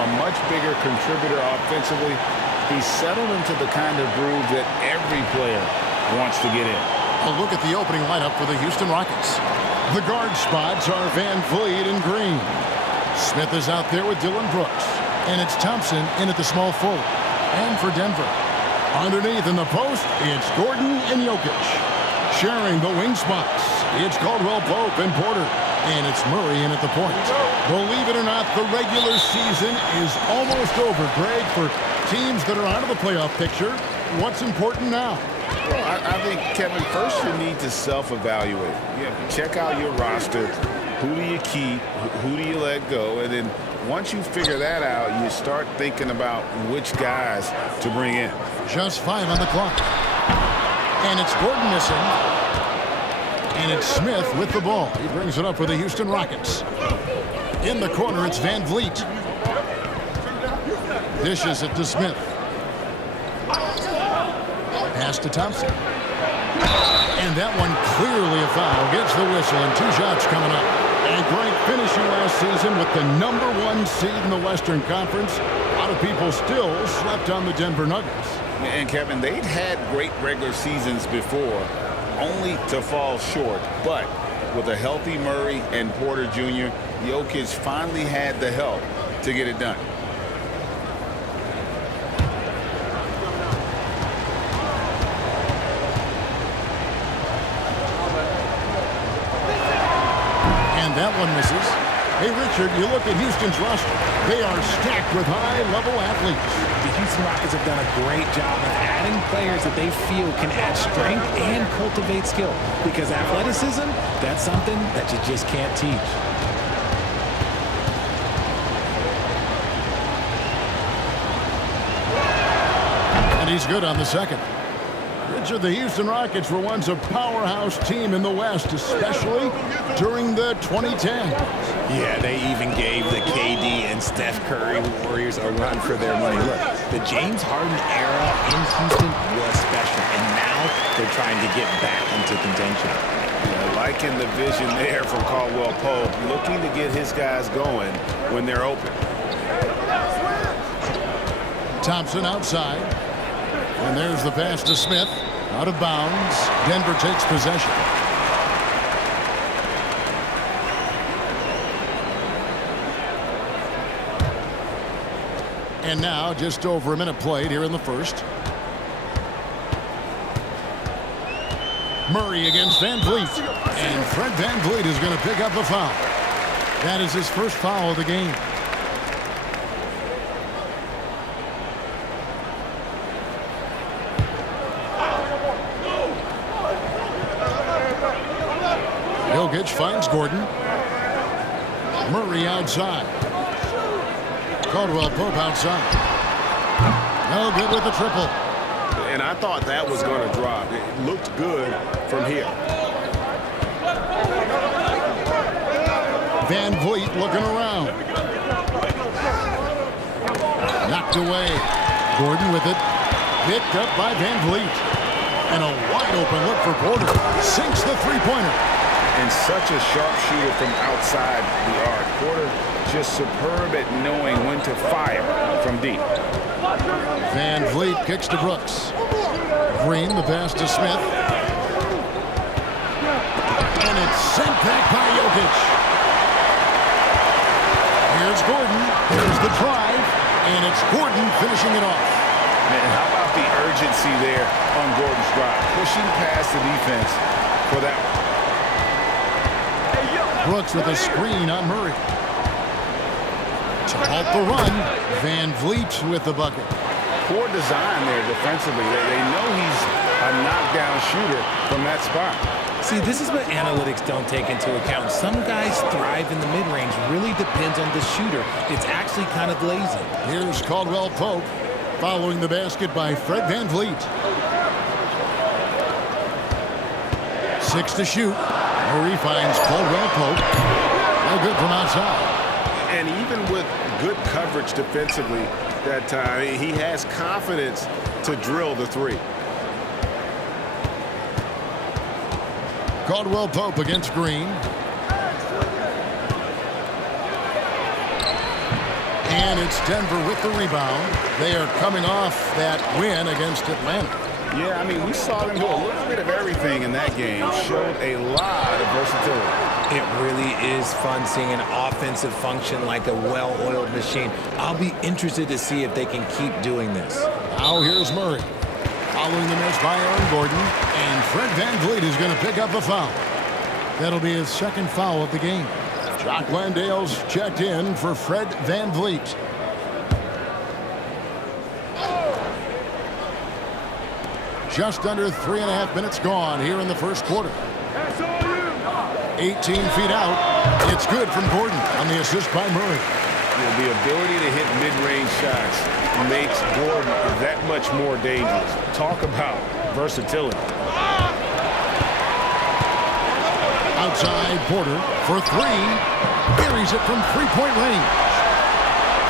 a much bigger contributor offensively. He's settled into the kind of groove that every player wants to get in. A look at the opening lineup for the Houston Rockets. The guard spots are Van Vliet and Green. Smith is out there with Dylan Brooks. And it's Thompson in at the small forward. And for Denver, underneath in the post, it's Gordon and Jokic. Sharing the wing spots, it's Caldwell Pope and Porter. And it's Murray in at the point. Believe it or not, the regular season is almost over, Greg. For teams that are out of the playoff picture, what's important now? Well, I think, Kevin, first you need to self-evaluate. You have to check out your roster. Who do you keep? Who do you let go? And then once you figure that out, you start thinking about which guys to bring in. Just 5 on the clock. And it's Gordon missing. And it's Smith with the ball. He brings it up for the Houston Rockets. In the corner, it's Van Vliet. Dishes it to Smith. Pass to Thompson. And that one clearly a foul. Gets the whistle and 2 shots coming up. And Greg finishing last season with the #1 seed in the Western Conference. A lot of people still slept on the Denver Nuggets. And Kevin, they'd had great regular seasons before, only to fall short. But with a healthy Murray and Porter Jr., Jokic finally had the help to get it done. And that one misses. Hey, Richard, you look at Houston's roster. They are stacked with high-level athletes. The Houston Rockets have done a great job of adding players that they feel can add strength and cultivate skill. Because athleticism, that's something that you just can't teach. And he's good on the second. Richard, the Houston Rockets were once a powerhouse team in the West, especially during the 2010s. Yeah, they even gave the KD and Steph Curry Warriors a run for their money. Look, the James Harden era in Houston was special, and now they're trying to get back into contention. Yeah, liking the vision there from Caldwell Pope, looking to get his guys going when they're open. Thompson outside. And there's the pass to Smith. Out of bounds. Denver takes possession. And now just over a minute played here in the first. Murray against Van Vliet. And Fred Van Vliet is going to pick up the foul. That is his first foul of the game. Jokic finds Gordon. Murray outside. Caldwell Pope outside. No good with the triple. And I thought that was going to drop. It looked good from here. Van Vliet looking around. Knocked away. Gordon with it. Picked up by Van Vliet. And a wide open look for Porter. Sinks the three-pointer. And such a sharpshooter from outside the arc. Porter just superb at knowing when to fire from deep. Van Vliet kicks to Brooks. Green, the pass to Smith. And it's sent back by Jokic. Here's Gordon. Here's the drive. And it's Gordon finishing it off. Man, how about the urgency there on Gordon's drive? Pushing past the defense for that one. Brooks with a screen on Murray. To halt the run, Van Vliet with the bucket. Poor design there defensively. They know he's a knockdown shooter from that spot. See, this is what analytics don't take into account. Some guys thrive in the mid-range. Really depends on the shooter. It's actually kind of lazy. Here's Caldwell Pope following the basket by Fred Van Vliet. 6 to shoot. Murray finds Caldwell Pope. No good from outside. And even with good coverage defensively that time, he has confidence to drill the three. Caldwell Pope against Green. And it's Denver with the rebound. They are coming off that win against Atlanta. Yeah, I mean, we saw them do a little bit of everything in that game. Showed a lot of versatility. It really is fun seeing an offensive function like a well-oiled machine. I'll be interested to see if they can keep doing this. Now here's Murray. Following the miss by Aaron Gordon. And Fred VanVleet is going to pick up the foul. That'll be his second foul of the game. Jock Landale's checked in for Fred VanVleet. Just under 3.5 minutes gone here in the first quarter. 18 feet out. It's good from Gordon on the assist by Murray. Yeah, the ability to hit mid-range shots makes Gordon that much more dangerous. Talk about versatility. Outside Porter for three. Buries it from three-point range.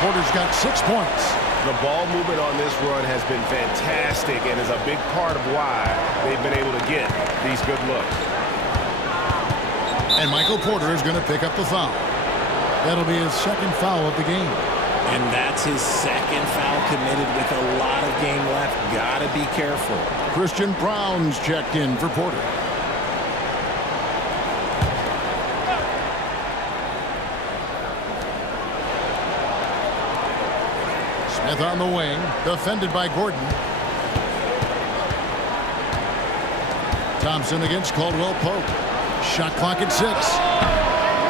Porter's got 6 points. The ball movement on this run has been fantastic and is a big part of why they've been able to get these good looks. And Michael Porter is going to pick up the foul. That'll be his second foul of the game. And that's his second foul committed with a lot of game left. Gotta be careful. Christian Brown's checked in for Porter. Smith on the wing, defended by Gordon. Thompson against Caldwell Pope. Shot clock at 6.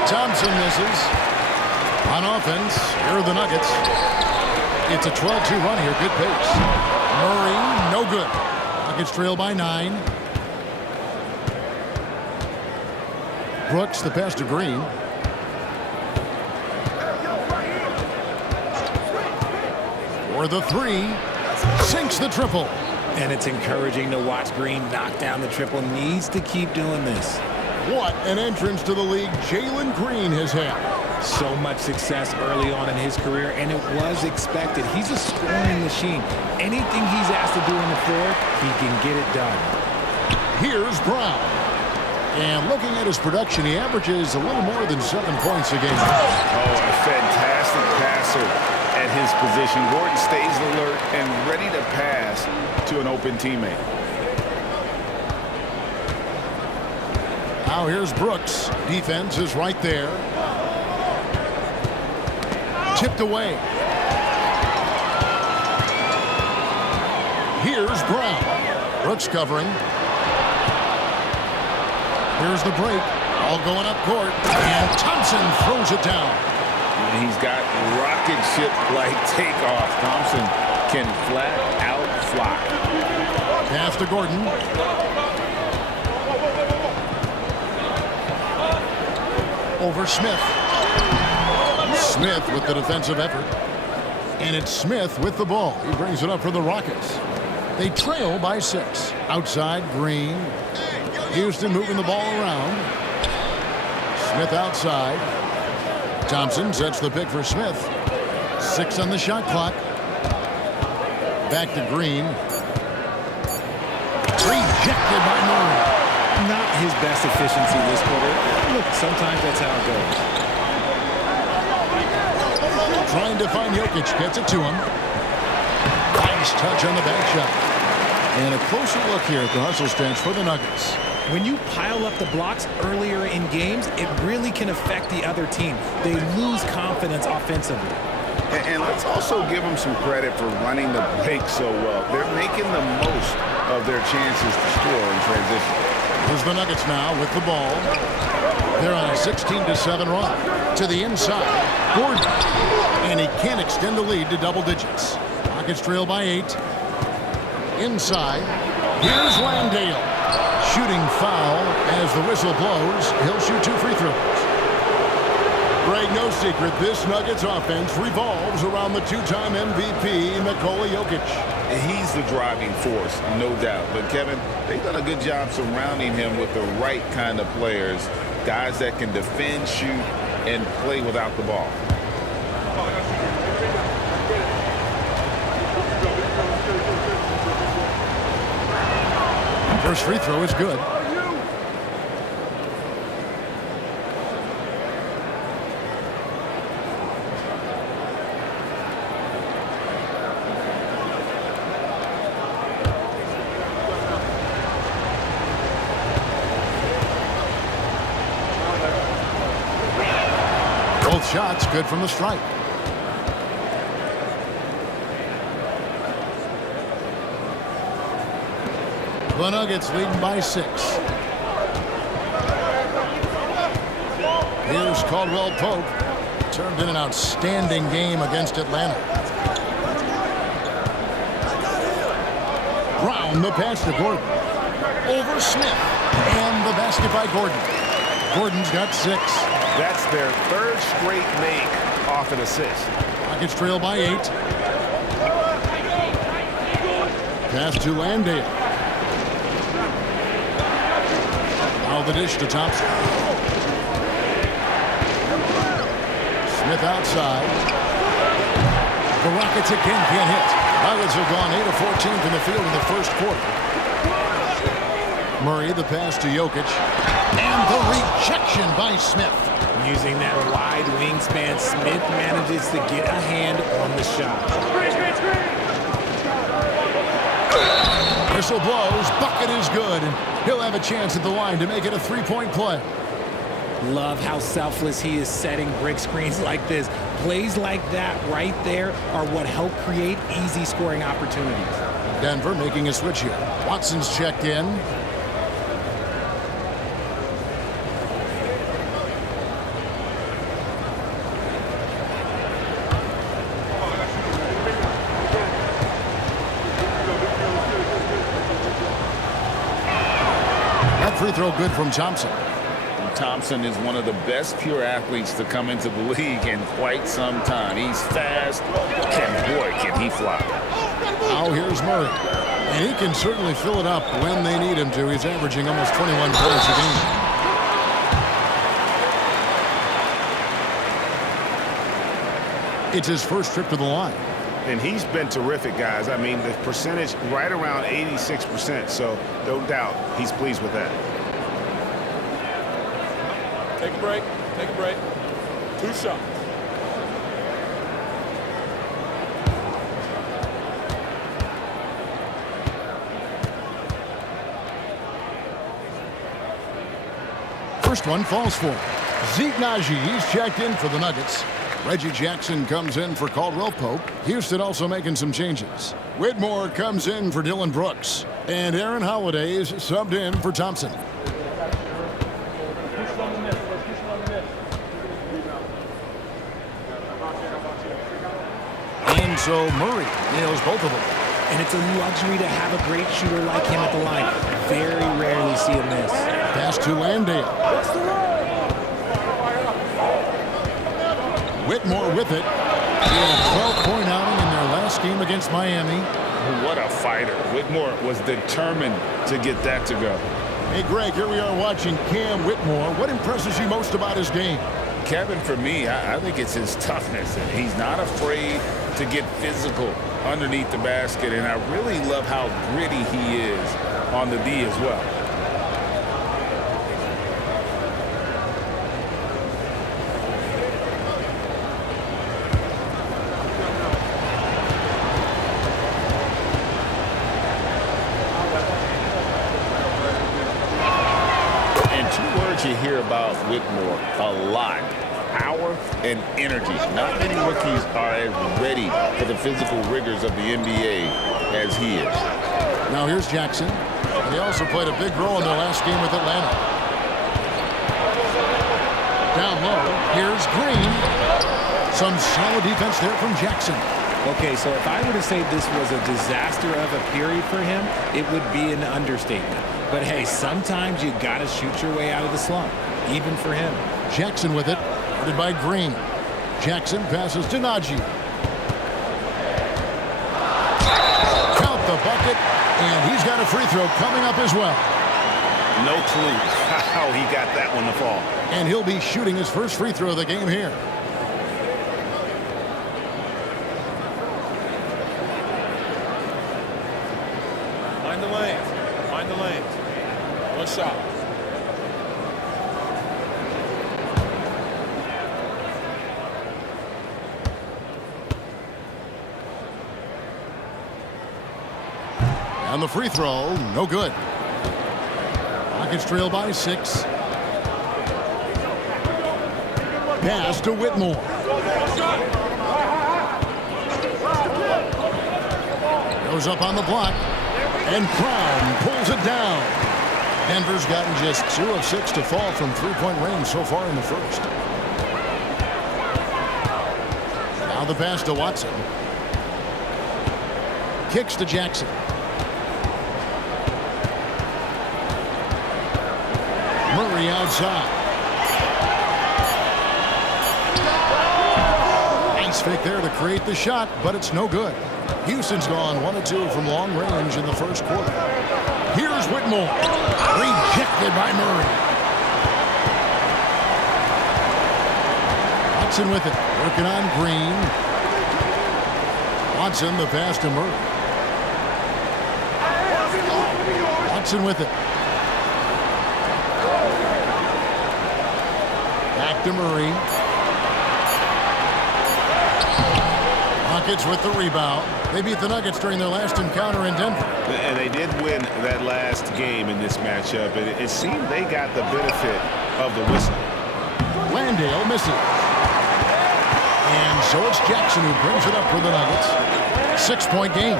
Thompson misses. On offense, here are the Nuggets. It's a 12-2 run here. Good pace. Murray, no good. Nuggets trail by 9. Brooks, the pass to Green. For the three. Sinks the triple. And it's encouraging to watch Green knock down the triple. Needs to keep doing this. What an entrance to the league Jalen Green has had. So much success early on in his career, and it was expected. He's a scoring machine. Anything he's asked to do on the floor, he can get it done. Here's Brown. And looking at his production, he averages a little more than 7 points a game. Oh, a fantastic passer at his position. Gordon stays alert and ready to pass to an open teammate. Now here's Brooks. Defense is right there. Tipped away. Here's Brown. Brooks covering. Here's the break. All going up court. And Thompson throws it down. And he's got rocket ship-like takeoff. Thompson can flat out fly. Pass to Gordon. Over Smith. Smith with the defensive effort. And it's Smith with the ball. He brings it up for the Rockets. They trail by 6. Outside, Green. Houston moving the ball around. Smith outside. Thompson sets the pick for Smith. 6 on the shot clock. Back to Green. Rejected by Murray. Not his best efficiency this quarter. Look, sometimes that's how it goes. Trying to find Jokic. Gets it to him. Nice touch on the back shot. And a closer look here at the hustle stats for the Nuggets. When you pile up the blocks earlier in games, it really can affect the other team. They lose confidence offensively. And let's also give them some credit for running the break so well. They're making the most of their chances to score in transition. Here's the Nuggets now with the ball. They're on a 16-7 run. To the inside. Gordon. And he can't extend the lead to double digits. Rockets trail by 8. Inside. Here's Landale. Shooting foul as the whistle blows. He'll shoot 2 free throws. Greg, no secret, this Nuggets offense revolves around the 2-time MVP, Nikola Jokic. He's the driving force, no doubt. But, Kevin, they've done a good job surrounding him with the right kind of players, guys that can defend, shoot, and play without the ball. First free throw is good. shot's good from the stripe. The Nuggets leading by 6. Here's Caldwell Pope. Turned in an outstanding game against Atlanta. Brown, the pass to Gordon. Over Smith. And the basket by Gordon. Gordon's got 6. That's their 3rd straight make off an assist. Rockets trail by 8. Pass to Landale. Now the dish to Thompson. Smith outside. The Rockets again can't hit. Nuggets have gone 8 of 14 from the field in the first quarter. Murray, the pass to Jokic. And the rejection by Smith. Using that wide wingspan, Smith manages to get a hand on the shot. Whistle blows. Bucket is good. And he'll have a chance at the line to make it a 3-point play. Love how selfless he is setting brick screens like this. Plays like that right there are what help create easy scoring opportunities. Denver making a switch here. Watson's checked in. That free throw good from Thompson. Thompson is one of the best pure athletes to come into the league in quite some time. He's fast, can he fly. Now here's Murray. And he can certainly fill it up when they need him to. He's averaging almost 21 points a game. It's his first trip to the line. And he's been terrific, guys. I mean, the percentage right around 86%, so no doubt he's pleased with that. Take a break. Take a break. 2 shots. First one falls for Zeke Naji. He's checked in for the Nuggets. Reggie Jackson comes in for Caldwell Pope. Houston also making some changes. Whitmore comes in for Dylan Brooks. And Aaron Holiday's subbed in for Thompson. And so Murray nails both of them. And it's a luxury to have a great shooter like him at the line. Very rarely see him miss. Pass to Landale. Whitmore with it. He had a 12-point outing in their last game against Miami. What a fighter. Whitmore was determined to get that to go. Hey, Greg, here we are watching Cam Whitmore. What impresses you most about his game? Kevin, for me, I think it's his toughness. He's not afraid to get physical underneath the basket, and I really love how gritty he is on the D as well. You hear about Whitmore a lot. Power and energy. Not many rookies are as ready for the physical rigors of the NBA as he is. Now here's Jackson. He also played a big role in their last game with Atlanta. Down low, here's Green. Some solid defense there from Jackson. Okay, so if I were to say this was a disaster of a period for him, it would be an understatement. But hey, sometimes you gotta shoot your way out of the slump, even for him. Jackson with it, guarded by Green. Jackson passes to Naji. Count the bucket, and he's got a free throw coming up as well. No clue how he got that one to fall. And he'll be shooting his first free throw of the game here. Mind the lanes. Mind the lanes. 1 shot. And the free throw, no good. Rockets trail by 6. Pass to Whitmore. Goes up on the block. And Crown pulls it down. Denver's gotten just 2 of 6 to fall from three-point range so far in the first. Now the pass to Watson. Kicks to Jackson. Murray outside. Nice fake there to create the shot, but it's no good. Houston's gone 1 of 2 from long range in the first quarter. Here's Whitmore. Rejected by Murray. Watson with it. Working on Green. Watson the pass to Murray. Watson with it. Back to Murray. Rockets with the rebound. They beat the Nuggets during their last encounter in Denver. And they did win that last game in this matchup. And it seemed they got the benefit of the whistle. Landale misses. And so it's Jackson who brings it up for the Nuggets. 6-point game.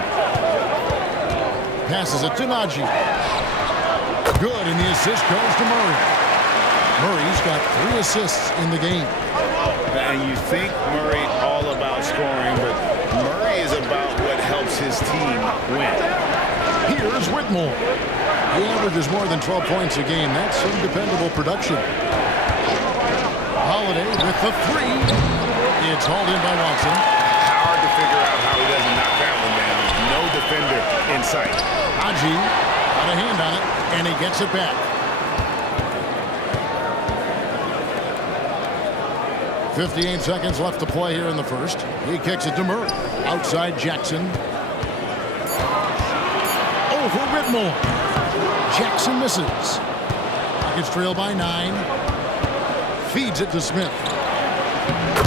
Passes it to Najee. Good, and the assist goes to Murray. Murray's got 3 assists in the game. And you think Murray all about scoring, but Murray is about what helps his team win. Here's Whitmore. He averages more than 12 points a game. That's some dependable production. Holiday with the 3. It's hauled in by Watson. Hard to figure out how he doesn't knock that one down. No defender in sight. Najee got a hand on it, and he gets it back. 58 seconds left to play here in the first. He kicks it to Murray. Outside Jackson. Over Whitmore. Jackson misses. Nuggets trail by 9. Feeds it to Smith.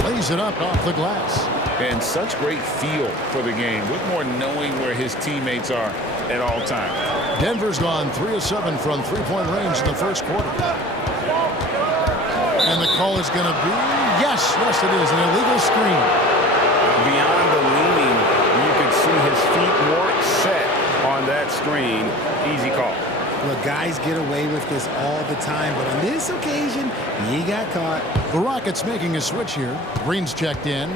Lays it up off the glass. And such great feel for the game. Whitmore knowing where his teammates are at all times. Denver's gone 3 of 7 from three-point range in the first quarter. And the call is going to be, yes, it is, an illegal screen. Beyond the leaning, you can see his feet weren't set on that screen. Easy call. Look, guys get away with this all the time, but on this occasion, he got caught. The Rockets making a switch here. Green's checked in.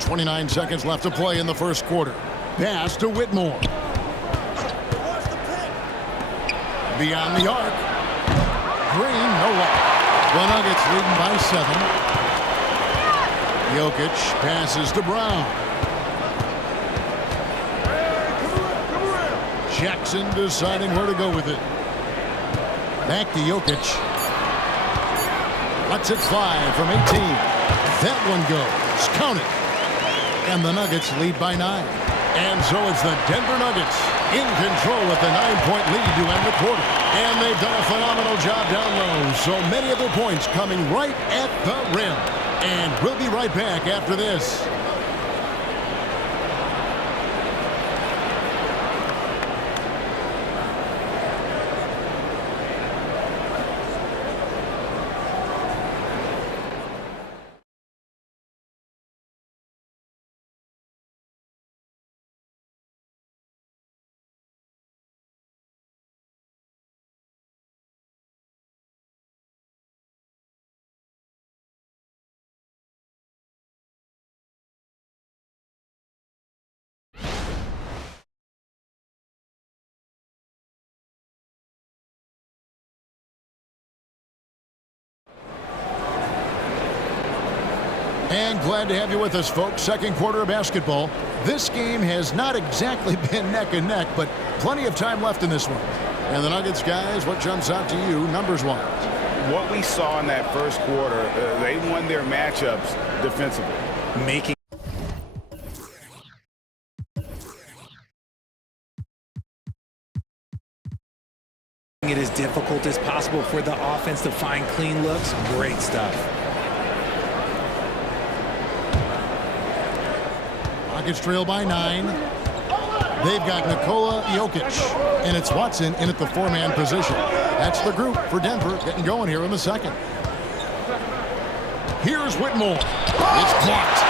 29 seconds left to play in the first quarter. Pass to Whitmore. Beyond the arc. Green, no look. The Nuggets leading by 7. Jokic passes to Brown. Jackson deciding where to go with it. Back to Jokic. Lets it fly from 18. That one goes. Count it. And the Nuggets lead by 9. And so it's the Denver Nuggets in control with a 9-point lead to end the quarter. And they've done a phenomenal job down low. So many of their points coming right at the rim. And we'll be right back after this. And glad to have you with us, folks. Second quarter of basketball. This game has not exactly been neck and neck, but plenty of time left in this one. And the Nuggets, guys, what jumps out to you numbers-wise? What we saw in that first quarter, they won their matchups defensively. Making it as difficult as possible for the offense to find clean looks. Great stuff. Rockets trail by 9. They've got Nikola Jokic, and it's Watson in at the 4-man position. That's the group for Denver getting going here in the second. Here's Whitmore. It's blocked.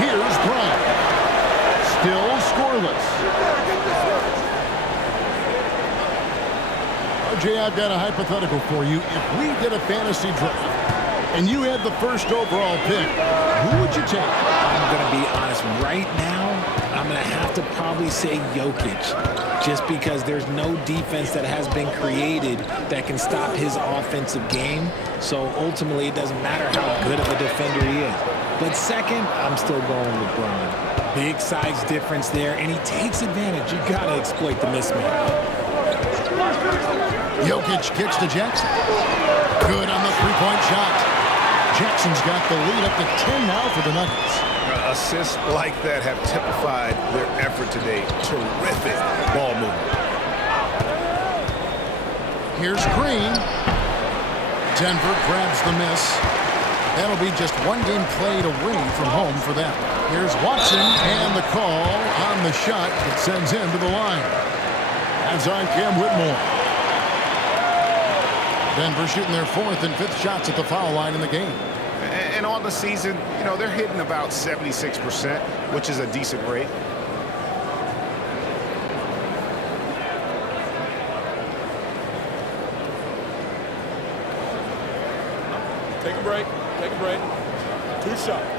Here's Brown. Still scoreless. RJ, I've got a hypothetical for you. If we did a fantasy draft and you had the first overall pick, who would you take? I'm going to be honest. Right now, I'm going to have to probably say Jokic, just because there's no defense that has been created that can stop his offensive game. So ultimately, it doesn't matter how good of a defender he is. But second, I'm still going with Brown. Big size difference there, and he takes advantage. You got to exploit the mismatch. Jokic kicks to Jackson. Good on the three-point shot. Jackson's got the lead up to 10 now for the Nuggets. Assists like that have typified their effort today. Terrific ball movement. Here's Green. Denver grabs the miss. That'll be just one game played away from home for them. Here's Watson, and the call on the shot that sends him to the line. That's on Cam Whitmore. Denver shooting their fourth and fifth shots at the foul line in the game. And on the season, you know, they're hitting about 76%, which is a decent rate. Take a break. Take a break. 2 shots.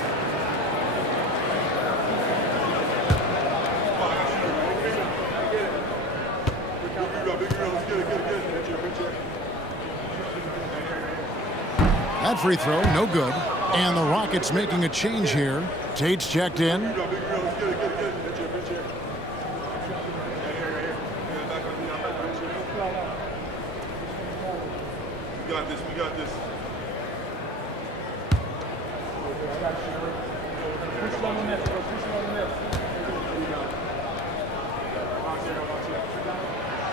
That free throw, no good. And the Rockets making a change here. Tate's checked in. We got this.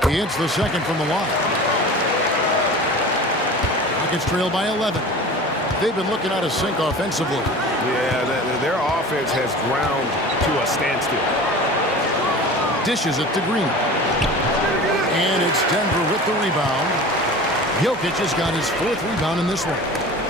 He hits the second from the line. Rockets trail by 11. They've been looking out of sync offensively. Yeah, their offense has ground to a standstill. Dishes it to Green. And it's Denver with the rebound. Jokic has got his fourth rebound in this one.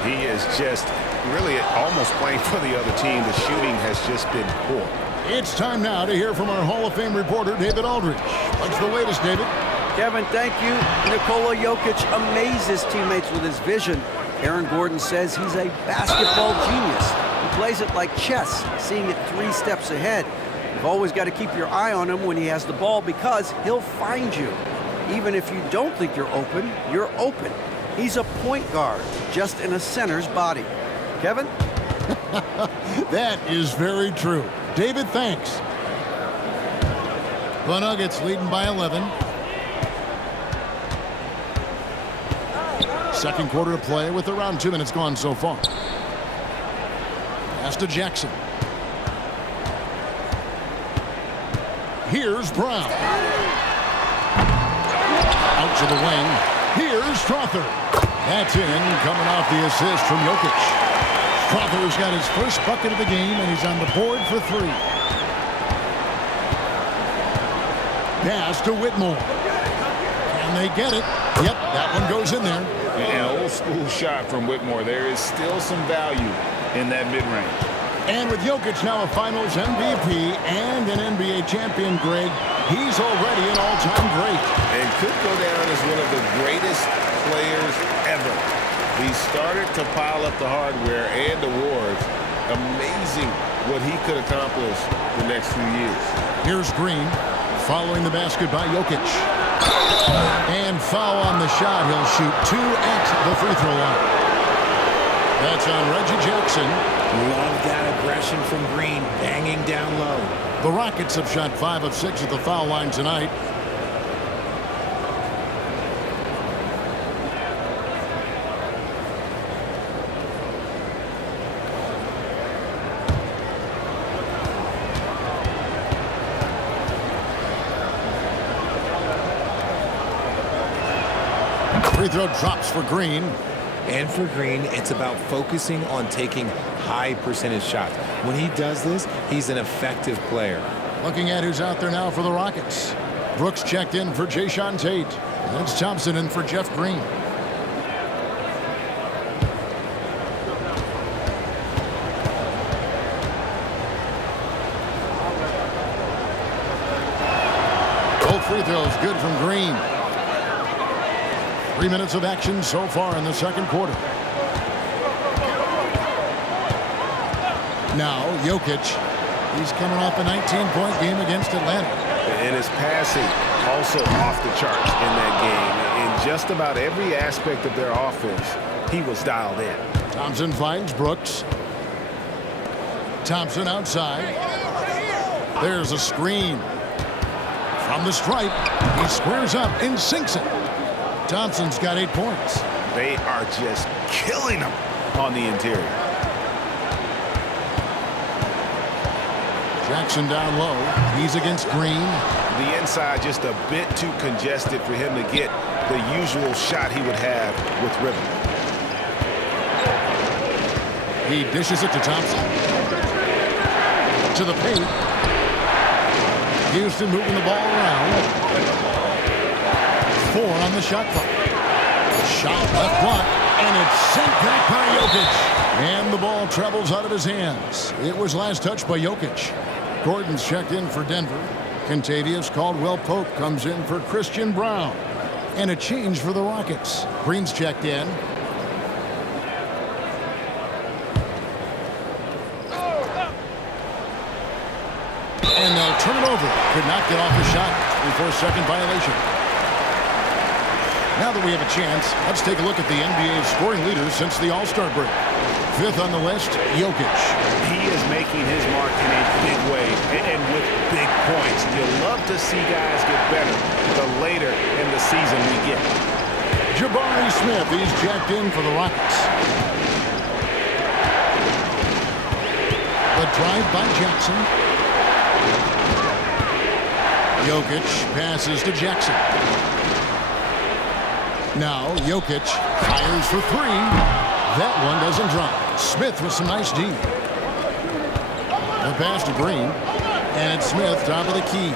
He is just really almost playing for the other team. The shooting has just been poor. It's time now to hear from our Hall of Fame reporter, David Aldridge. What's the latest, David? Kevin, thank you. Nikola Jokic amazes teammates with his vision. Aaron Gordon says he's a basketball genius. He plays it like chess, seeing it 3 steps ahead. You've always got to keep your eye on him when he has the ball because he'll find you. Even if you don't think you're open, you're open. He's a point guard, just in a center's body. Kevin? That is very true. David, thanks. The Nuggets leading by 11. Second quarter of play with around 2 minutes gone so far. Pass to Jackson. Here's Brown. Out to the wing. Here's Strother. That's in, coming off the assist from Jokic. Strother's got his first bucket of the game, and he's on the board for 3. Pass to Whitmore. Can they get it? Yep, that one goes in there. An old school shot from Whitmore. There is still some value in that mid-range. And with Jokic now a Finals MVP and an NBA champion, Greg, he's already an all-time great. And could go down as one of the greatest players ever. He started to pile up the hardware and awards. Amazing what he could accomplish the next few years. Here's Green following the basket by Jokic. And foul on the shot. He'll shoot 2 at the free throw line. That's on Reggie Jackson. Love that aggression from Green, banging down low. The Rockets have shot 5 of 6 at the foul line tonight. Free throw drops for Green. And for Green, it's about focusing on taking high percentage shots. When he does this, he's an effective player. Looking at who's out there now for the Rockets. Brooks checked in for Jayshawn Tate. And it's Thompson in for Jeff Green. Both free throws good from Green. 3 minutes of action so far in the second quarter. Now, Jokic. He's coming off a 19-point game against Atlanta. And his passing also off the charts in that game. In just about every aspect of their offense, he was dialed in. Thompson finds Brooks. Thompson outside. There's a screen. From the stripe, he squares up and sinks it. Thompson's got 8 points. They are just killing him on the interior. Jackson down low. He's against Green. The inside just a bit too congested for him to get the usual shot he would have with rhythm. He dishes it to Thompson. To the paint. Houston moving the ball around. 4 on the shot clock. Shot left block, and it's sent back by Jokic. And the ball travels out of his hands. It was last touched by Jokic. Gordon's checked in for Denver. Contavious Caldwell-Pope comes in for Christian Brown. And a change for the Rockets. Green's checked in. And they'll turn it over. Could not get off the shot before second violation. Now that we have a chance, let's take a look at the NBA's scoring leaders since the All-Star break. 5th on the list, Jokic. He is making his mark in a big way and with big points. You love to see guys get better the later in the season we get. Jabari Smith, he's checked in for the Rockets. The drive by Jackson. Jokic passes to Jackson. Now Jokic fires for 3. That one doesn't drop. Smith with some nice D. The pass to Green. And it's Smith, top of the key.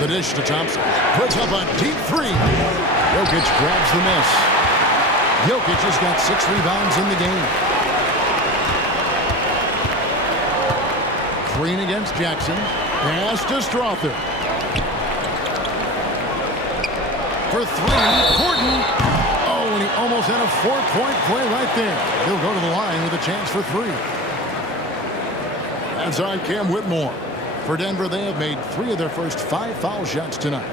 The dish to Thompson. Puts up a deep 3. Jokic grabs the miss. Jokic has got 6 rebounds in the game. Green against Jackson. Pass to Strother. For 3, Gordon. Oh, and he almost had a 4-point play right there. He'll go to the line with a chance for 3. That's on Cam Whitmore. For Denver, they have made 3 of their first 5 foul shots tonight.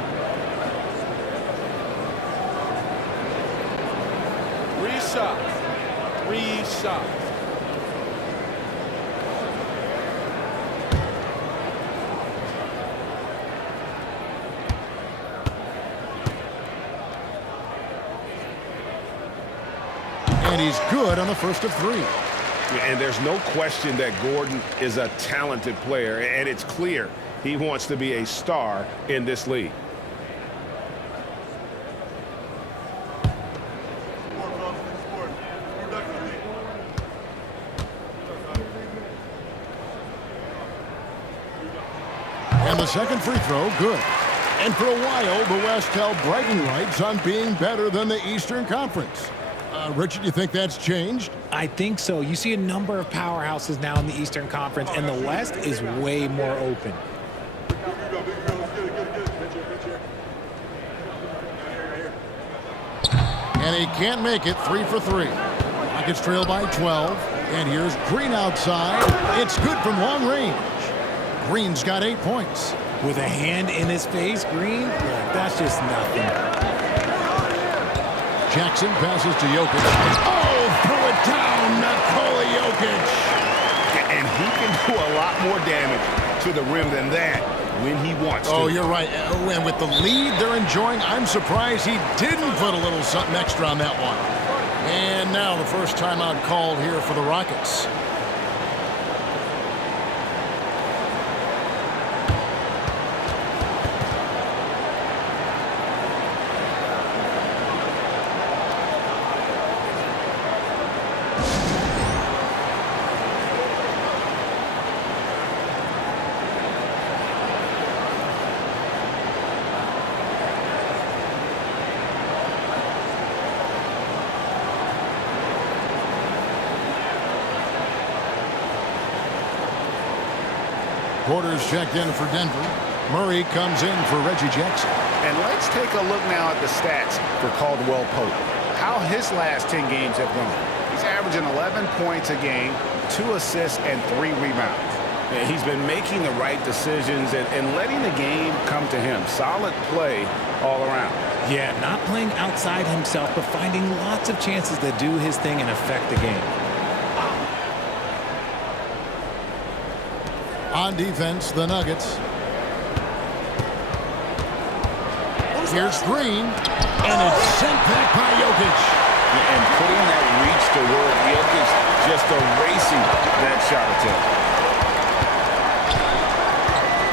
3 shots. 3 shots. And he's good on the first of 3. And there's no question that Gordon is a talented player, and it's clear he wants to be a star in this league. And the second free throw, good. And for a while, the West held bragging rights on being better than the Eastern Conference. Richard, you think that's changed? I think so. You see a number of powerhouses now in the Eastern Conference, and the West is way more open. And he can't make it. 3 for 3. Rockets trail by 12. And here's Green outside. It's good from long range. Green's got 8 points. With a hand in his face, Green, that's just nothing. Jackson passes to Jokic. Oh, threw it down, Nikola Jokic. And he can do a lot more damage to the rim than that when he wants to. Oh, you're right. And with the lead they're enjoying, I'm surprised he didn't put a little something extra on that one. And now the first timeout called here for the Rockets. Porter's checked in for Denver. Murray comes in for Reggie Jackson. And let's take a look now at the stats for Caldwell Pope. How his last 10 games have gone. He's averaging 11 points a game, 2 assists, and 3 rebounds. And he's been making the right decisions and letting the game come to him. Solid play all around. Yeah, not playing outside himself, but finding lots of chances to do his thing and affect the game. On defense, the Nuggets. Here's Green, and it's sent back by Jokic. And putting that reach to work, Jokic just erasing that shot attempt.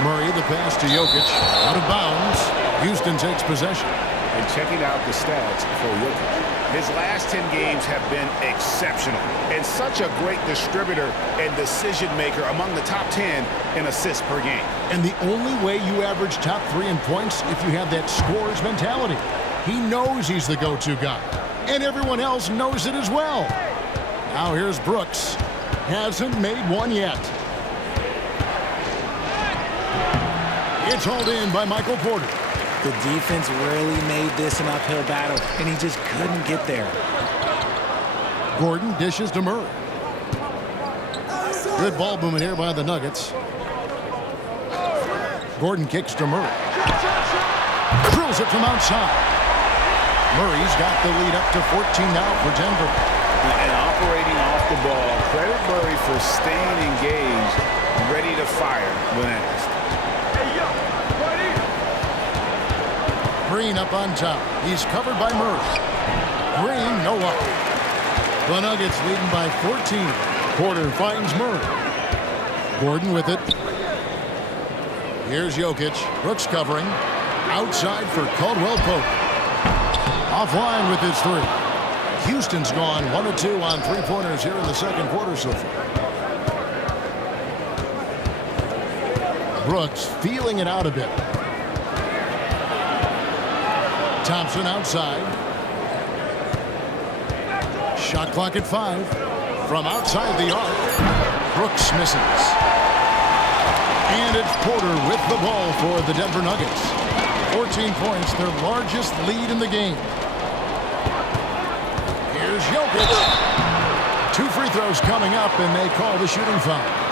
Murray, the pass to Jokic, out of bounds. Houston takes possession. And checking out the stats for Jokic. His last 10 games have been exceptional and such a great distributor and decision maker among the top 10 in assists per game. And the only way you average top 3 in points if you have that scorer's mentality. He knows he's the go-to guy, and everyone else knows it as well. Now here's Brooks. Hasn't made one yet. It's hauled in by Michael Porter. The defense really made this an uphill battle, and he just couldn't get there. Gordon dishes to Murray. Good ball movement here by the Nuggets. Gordon kicks to Murray. Drills it from outside. Murray's got the lead up to 14 now for Denver. And operating off the ball, credit Murray for staying engaged, ready to fire when asked. Green up on top. He's covered by Murray. Green, no up. The Nuggets leading by 14. Porter finds Murray. Gordon with it. Here's Jokic. Brooks covering. Outside for Caldwell Pope. Offline with his 3. Houston's gone 1 of 2 on 3-pointers here in the second quarter so far. Brooks feeling it out a bit. Thompson outside. Shot clock at 5. From outside the arc. Brooks misses. And it's Porter with the ball for the Denver Nuggets. 14 points, their largest lead in the game. Here's Jokic. 2 free throws coming up, and they call the shooting foul.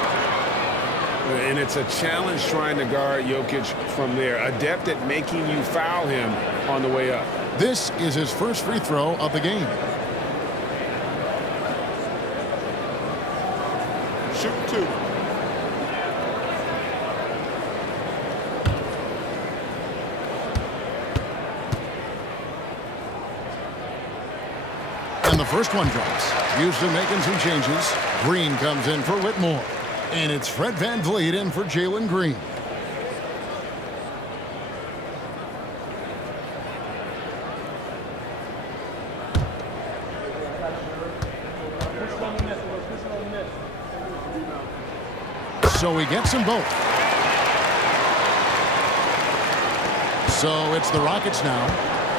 And it's a challenge trying to guard Jokic from there. Adept at making you foul him on the way up. This is his first free throw of the game. Shoot 2. And the first one drops. Houston making some changes. Green comes in for Whitmore. And it's Fred VanVleet in for Jalen Green. So he gets them both. So it's the Rockets now.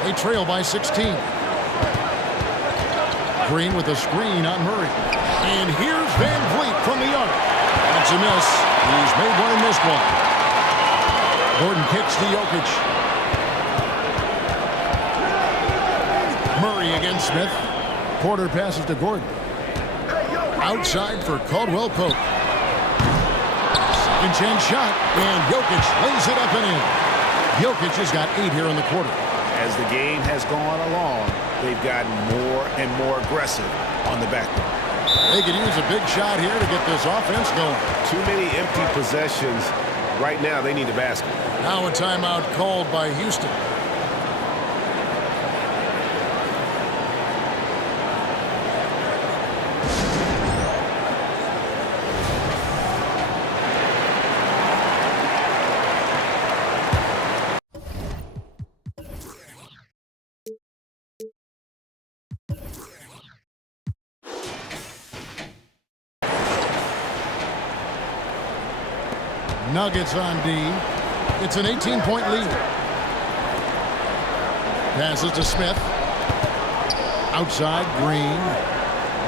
They trail by 16. Green with a screen on Murray. And here's VanVleet from the arc. That's a miss. He's made one and missed one. Gordon kicks to Jokic. Murray against Smith. Porter passes to Gordon. Outside for Caldwell Pope. Second chance shot. And Jokic lays it up and in. Jokic has got 8 here in the quarter. As the game has gone along, they've gotten more and more aggressive on the backboard. They could use a big shot here to get this offense going. Too many empty possessions. Right now, they need a basket. Now a timeout called by Houston. Nuggets on D. It's an 18-point lead. Passes to Smith. Outside, Green.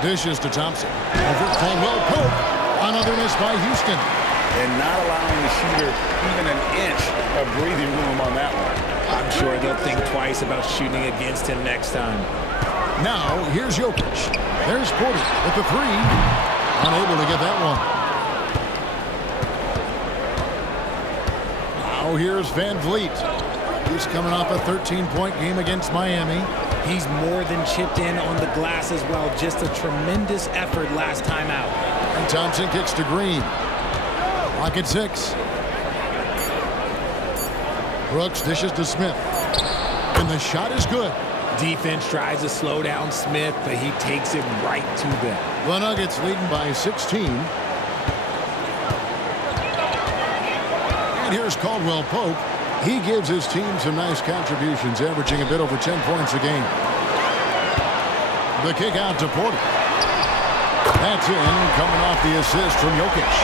Dishes to Thompson. Over Caldwell Pope. Another miss by Houston. and not allowing the shooter even an inch of breathing room on that one. I'm sure they'll think twice about shooting against him next time. Now, here's Jokic. There's Porter with the three. Unable to get that one. Now, here's Van Vliet. He's coming off a 13-point game against Miami. He's more than chipped in on the glass as well. Just a tremendous effort last time out. And Thompson kicks to Green. Clock at 6. Brooks dishes to Smith. And the shot is good. Defense tries to slow down Smith, but he takes it right to them. The Nuggets leading by 16. And here's Caldwell Pope. He gives his team some nice contributions, averaging a bit over 10 points a game. The kick out to Porter. That's in, coming off the assist from Jokic.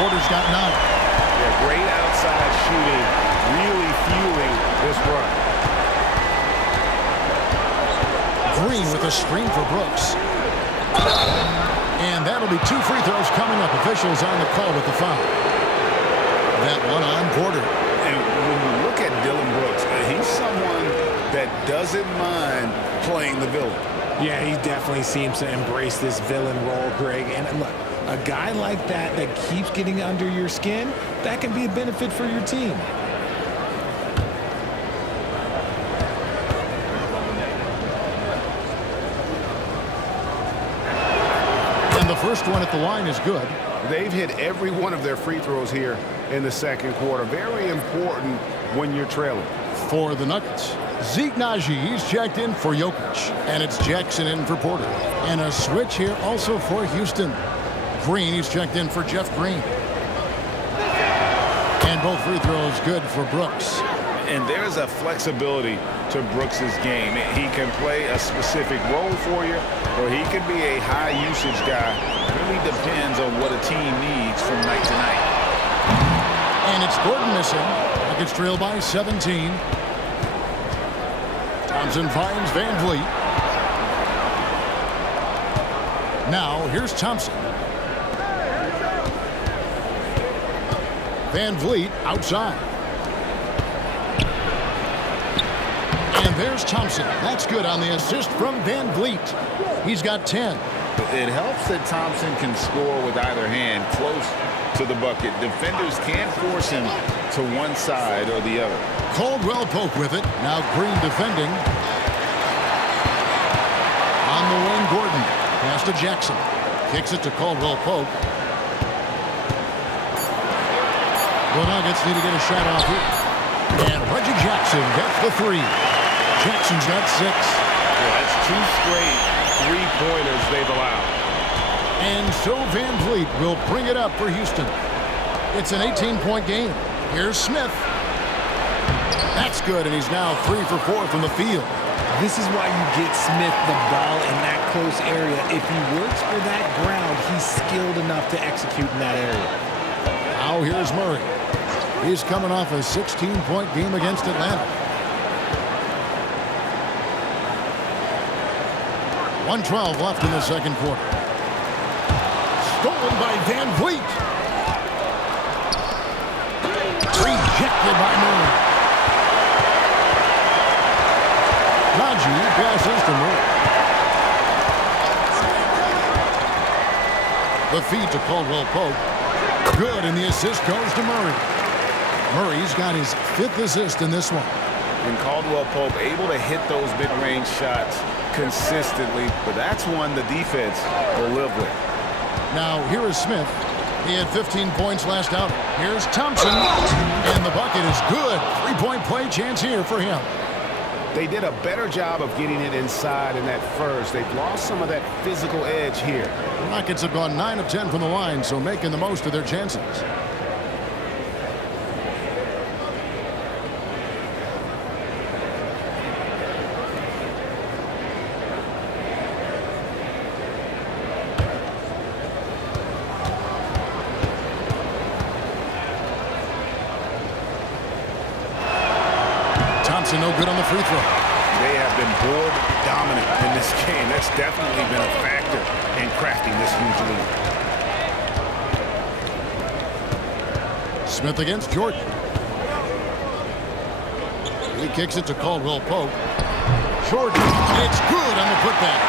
Porter's got 9. Yeah, great outside shooting, really fueling this run. Green with a screen for Brooks. And that'll be 2 free throws coming up. Officials on the call with the foul. That one on Porter. And when you look at Dylan Brooks, he's someone that doesn't mind playing the villain. Yeah, he definitely seems to embrace this villain role, Greg. And look, a guy like that keeps getting under your skin, that can be a benefit for your team. And the first one at the line is good. They've hit every one of their free throws here in the second quarter. Very important when you're trailing. For the Nuggets, Zeke Naji, he's checked in for Jokic. And it's Jackson in for Porter. And a switch here also for Houston. Green, he's checked in for Jeff Green. And both free throws good for Brooks. And there's a flexibility to Brooks's game. He can play a specific role for you, or he can be a high usage guy. It really depends on what a team needs from night to night. And it's Gordon missing. Nuggets trail by 17. Thompson finds Van Vliet. Now, here's Thompson. Van Vliet outside. And there's Thompson. That's good on the assist from Van Vliet. He's got 10. It helps that Thompson can score with either hand close to the bucket. Defenders can't force him to one side or the other. Caldwell Pope with it. Now Green defending. On the wing, Gordon. Pass to Jackson. Kicks it to Caldwell Pope. The Nuggets need to get a shot off here. And Reggie Jackson gets the 3. Jackson's got 6. Yeah, that's 2 straight three-pointers they've allowed. And so Van Vliet will bring it up for Houston. It's an 18-point game. Here's Smith. That's good, and he's now 3 for 4 from the field. This is why you get Smith the ball in that close area. If he works for that ground, he's skilled enough to execute in that area. Now here's Murray. He's coming off a 16-point game against Atlanta. 1:12 left in the second quarter. Stolen by Van Vliet. Rejected by Murray. Naji passes to Murray. The feed to Caldwell Pope. Good, and the assist goes to Murray. Murray's got his 5th assist in this one. And Caldwell Pope able to hit those mid-range shots consistently, but that's one the defense will live with. Now, here is Smith. He had 15 points last out. Here's Thompson, and the bucket is good. 3-point play chance here for him. They did a better job of getting it inside in that first. They've lost some of that physical edge here. The Rockets have gone 9 of 10 from the line, so making the most of their chances. Thompson no good on the free throw. They have been board dominant in this game. That's definitely been a factor in crafting this huge lead. Smith against Jordan. He kicks it to Caldwell Pope. Jordan, it's good on the putback.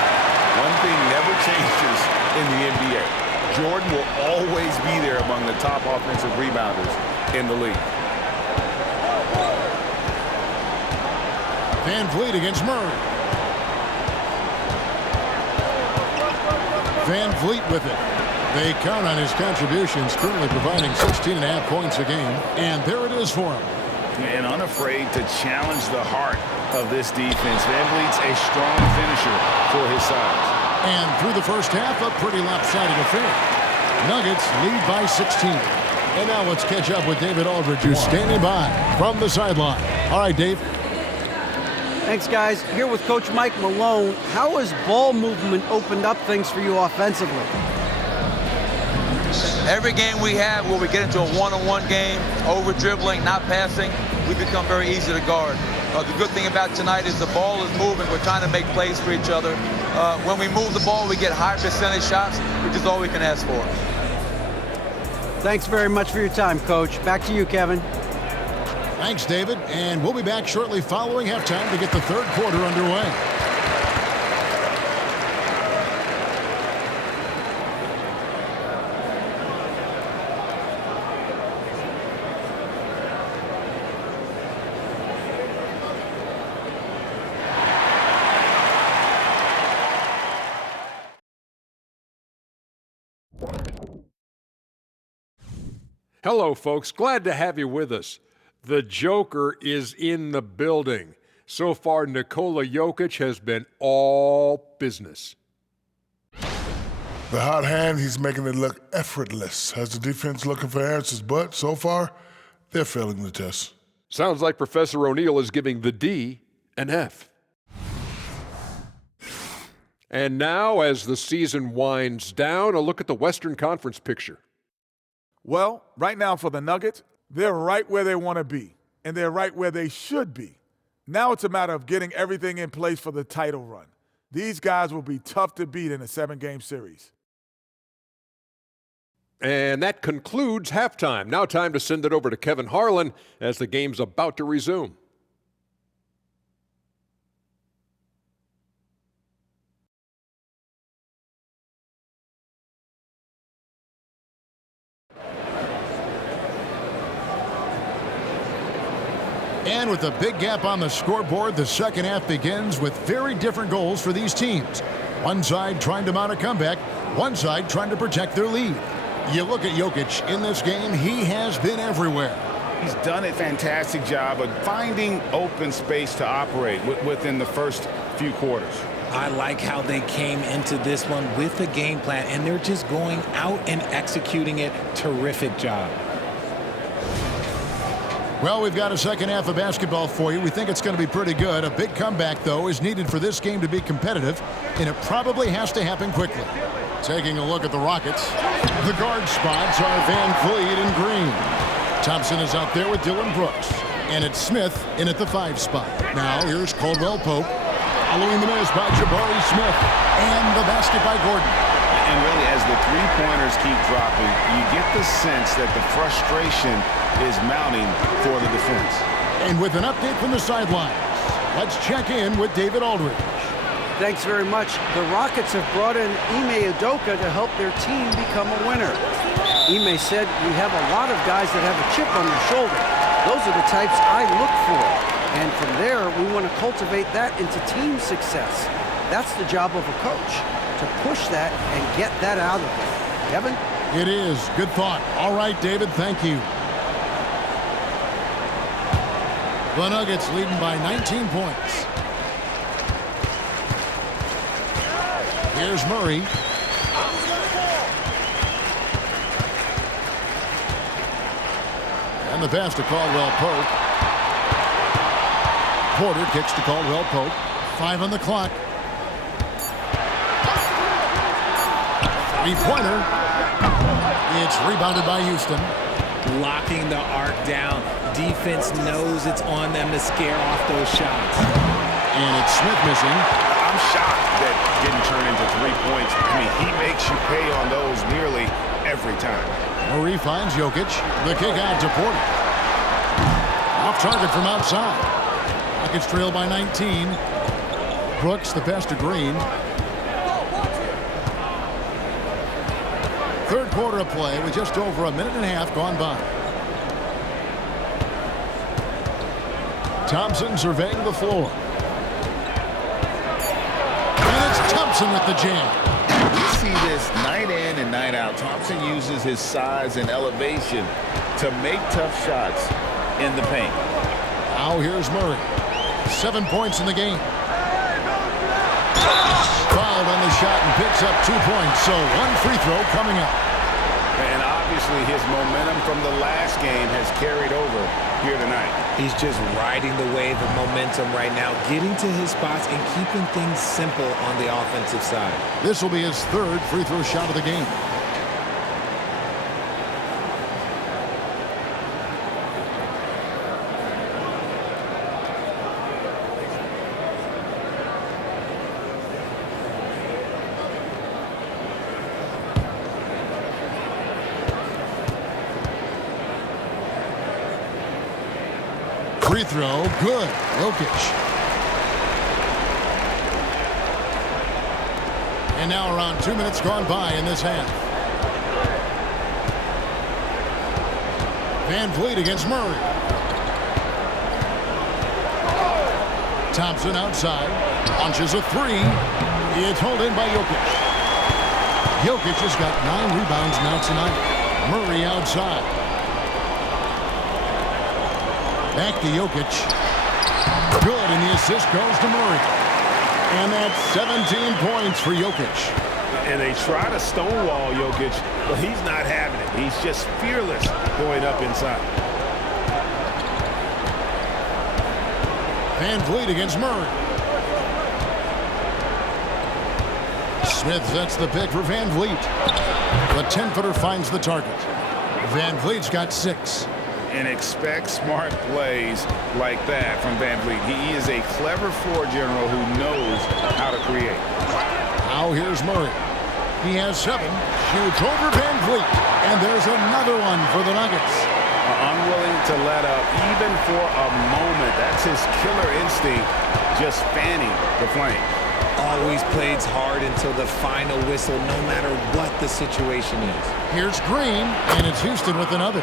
One thing never changes in the NBA. Jordan will always be there among the top offensive rebounders in the league. Van Vliet against Murray. Van Vliet with it. They count on his contributions, currently providing 16.5 points a game. And there it is for him. And unafraid to challenge the heart of this defense. Van Vliet's a strong finisher for his size. And through the first half, a pretty lopsided affair. Nuggets lead by 16. And now let's catch up with David Aldridge, who's standing by from the sideline. All right, Dave. Thanks, guys. Here with Coach Mike Malone. How has ball movement opened up things for you offensively? Every game we have where we get into a one-on-one game, over-dribbling, not passing, we become very easy to guard. The good thing about tonight is the ball is moving. We're trying to make plays for each other. When we move the ball, we get high percentage shots, which is all we can ask for. Thanks very much for your time, Coach. Back to you, Kevin. Thanks, David. And we'll be back shortly following halftime to get the third quarter underway. Hello, folks. Glad to have you with us. The Joker is in the building. So far, Nikola Jokic has been all business. The hot hand, he's making it look effortless. Has the defense looking for answers, but so far, they're failing the test. Sounds like Professor O'Neal is giving the D an F. And now, as the season winds down, a look at the Western Conference picture. Well, right now for the Nuggets, they're right where they want to be, and they're right where they should be. Now it's a matter of getting everything in place for the title run. These guys will be tough to beat in a 7-game series. And that concludes halftime. Now time to send it over to Kevin Harlan as the game's about to resume. And with a big gap on the scoreboard, the second half begins with very different goals for these teams. One side trying to mount a comeback, one side trying to protect their lead. You look at Jokic in this game, he has been everywhere. He's done a fantastic job of finding open space to operate within the first few quarters. I like how they came into this one with a game plan, and they're just going out and executing it. Terrific job. Well, we've got a second half of basketball for you. We think it's going to be pretty good. A big comeback, though, is needed for this game to be competitive, and it probably has to happen quickly. Taking a look at the Rockets. The guard spots are Van Vliet and Green. Thompson is out there with Dylan Brooks. And it's Smith in at the 5 spot. Now here's Caldwell Pope. Following the miss by Jabari Smith. And the basket by Gordon. And really, as the three-pointers keep dropping, you get the sense that the frustration is mounting for the defense. And with an update from the sidelines, let's check in with David Aldridge. Thanks very much. The Rockets have brought in Ime Udoka to help their team become a winner. Ime said, "We have a lot of guys that have a chip on their shoulder. Those are the types I look for. And from there, we want to cultivate that into team success. That's the job of a coach, to push that and get that out of them." Kevin? It is. Good thought. All right, David, thank you. The Nuggets leading by 19 points. Here's Murray. And the pass to Caldwell Pope. Porter kicks to Caldwell Pope. 5 on the clock. Three-pointer. It's rebounded by Houston. Locking the arc down. Defense knows it's on them to scare off those shots. And it's Smith missing. I'm shocked that didn't turn into 3 points. I mean, he makes you pay on those nearly every time. Murray finds Jokic. The kick out to Porter. Off target from outside. Rockets trail by 19. Brooks the pass to Green. Third quarter of play with just over a minute and a half gone by. Thompson surveying the floor. And it's Thompson with the jam. We see this night in and night out. Thompson uses his size and elevation to make tough shots in the paint. Now here's Murray. 7 points in the game. Fouled on the shot and picks up 2 points. So one free throw coming up. And obviously his momentum from the last game has carried over here tonight. He's just riding the wave of momentum right now, getting to his spots and keeping things simple on the offensive side. This will be his third free throw shot of the game. Free throw, good. Jokic. And now around 2 minutes gone by in this half. Van Vliet against Murray. Thompson outside. Launches a three. It's hauled in by Jokic. Jokic has got 9 rebounds now tonight. Murray outside. Back to Jokic. Good, and the assist goes to Murray. And that's 17 points for Jokic. And they try to stonewall Jokic, but he's not having it. He's just fearless going up inside. Van Vliet against Murray. Smith sets the pick for Van Vliet. The 10-footer finds the target. Van Vliet's got 6. And expect smart plays like that from Van Vliet. He is a clever floor general who knows how to create. Now here's Murray. He has 7. Shoots over Van Vliet. And there's another one for the Nuggets. Unwilling to let up even for a moment. That's his killer instinct, just fanning the flame. Always plays hard until the final whistle, no matter what the situation is. Here's Green, and it's Houston with another.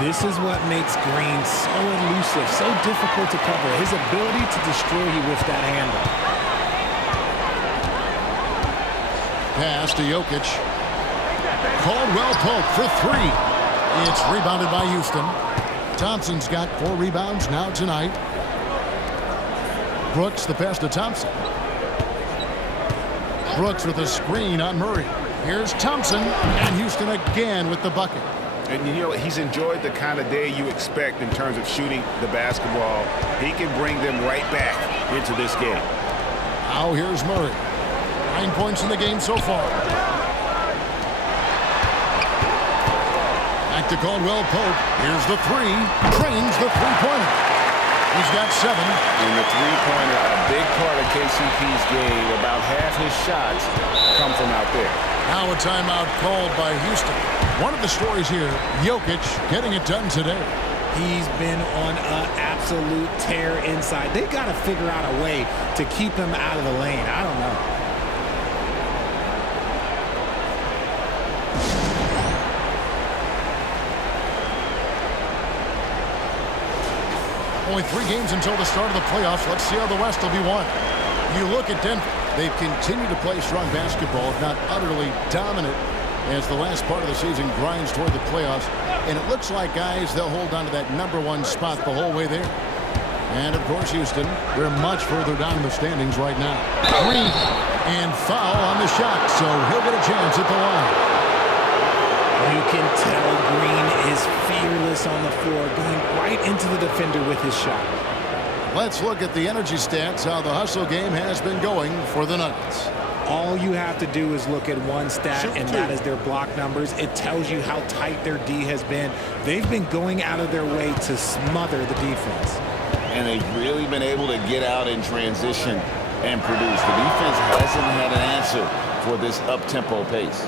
This is what makes Green so elusive, so difficult to cover. His ability to destroy you with that handle. Pass to Jokic. Caldwell Pope for 3. It's rebounded by Houston. Thompson's got 4 rebounds now tonight. Brooks the pass to Thompson. Brooks with a screen on Murray. Here's Thompson, and Houston again with the bucket. And you know, he's enjoyed the kind of day you expect in terms of shooting the basketball. He can bring them right back into this game. Now here's Murray. 9 points in the game so far. Back to Caldwell Pope. Here's the 3. Trains the three-pointer. He's got 7. And the three-pointer, a big part of KCP's game. About half his shots come from out there. Now a timeout called by Houston. One of the stories here, Jokic getting it done today. He's been on an absolute tear inside. They got to figure out a way to keep him out of the lane. I don't know. Only 3 games until the start of the playoffs. Let's see how the West will be won. You look at Denver. They've continued to play strong basketball, if not utterly dominant, as the last part of the season grinds toward the playoffs. And it looks like, guys, they'll hold on to that #1 spot the whole way there. And, of course, Houston, they're much further down in the standings right now. Green, and foul on the shot, so he'll get a chance at the line. You can tell Green is fearless on the floor, going right into the defender with his shot. Let's look at the energy stats, how the hustle game has been going for the Nuggets. All you have to do is look at one stat, and that is their block numbers. It tells you how tight their D has been. They've been going out of their way to smother the defense. and they've really been able to get out in transition and produce. The defense hasn't had an answer for this up-tempo pace.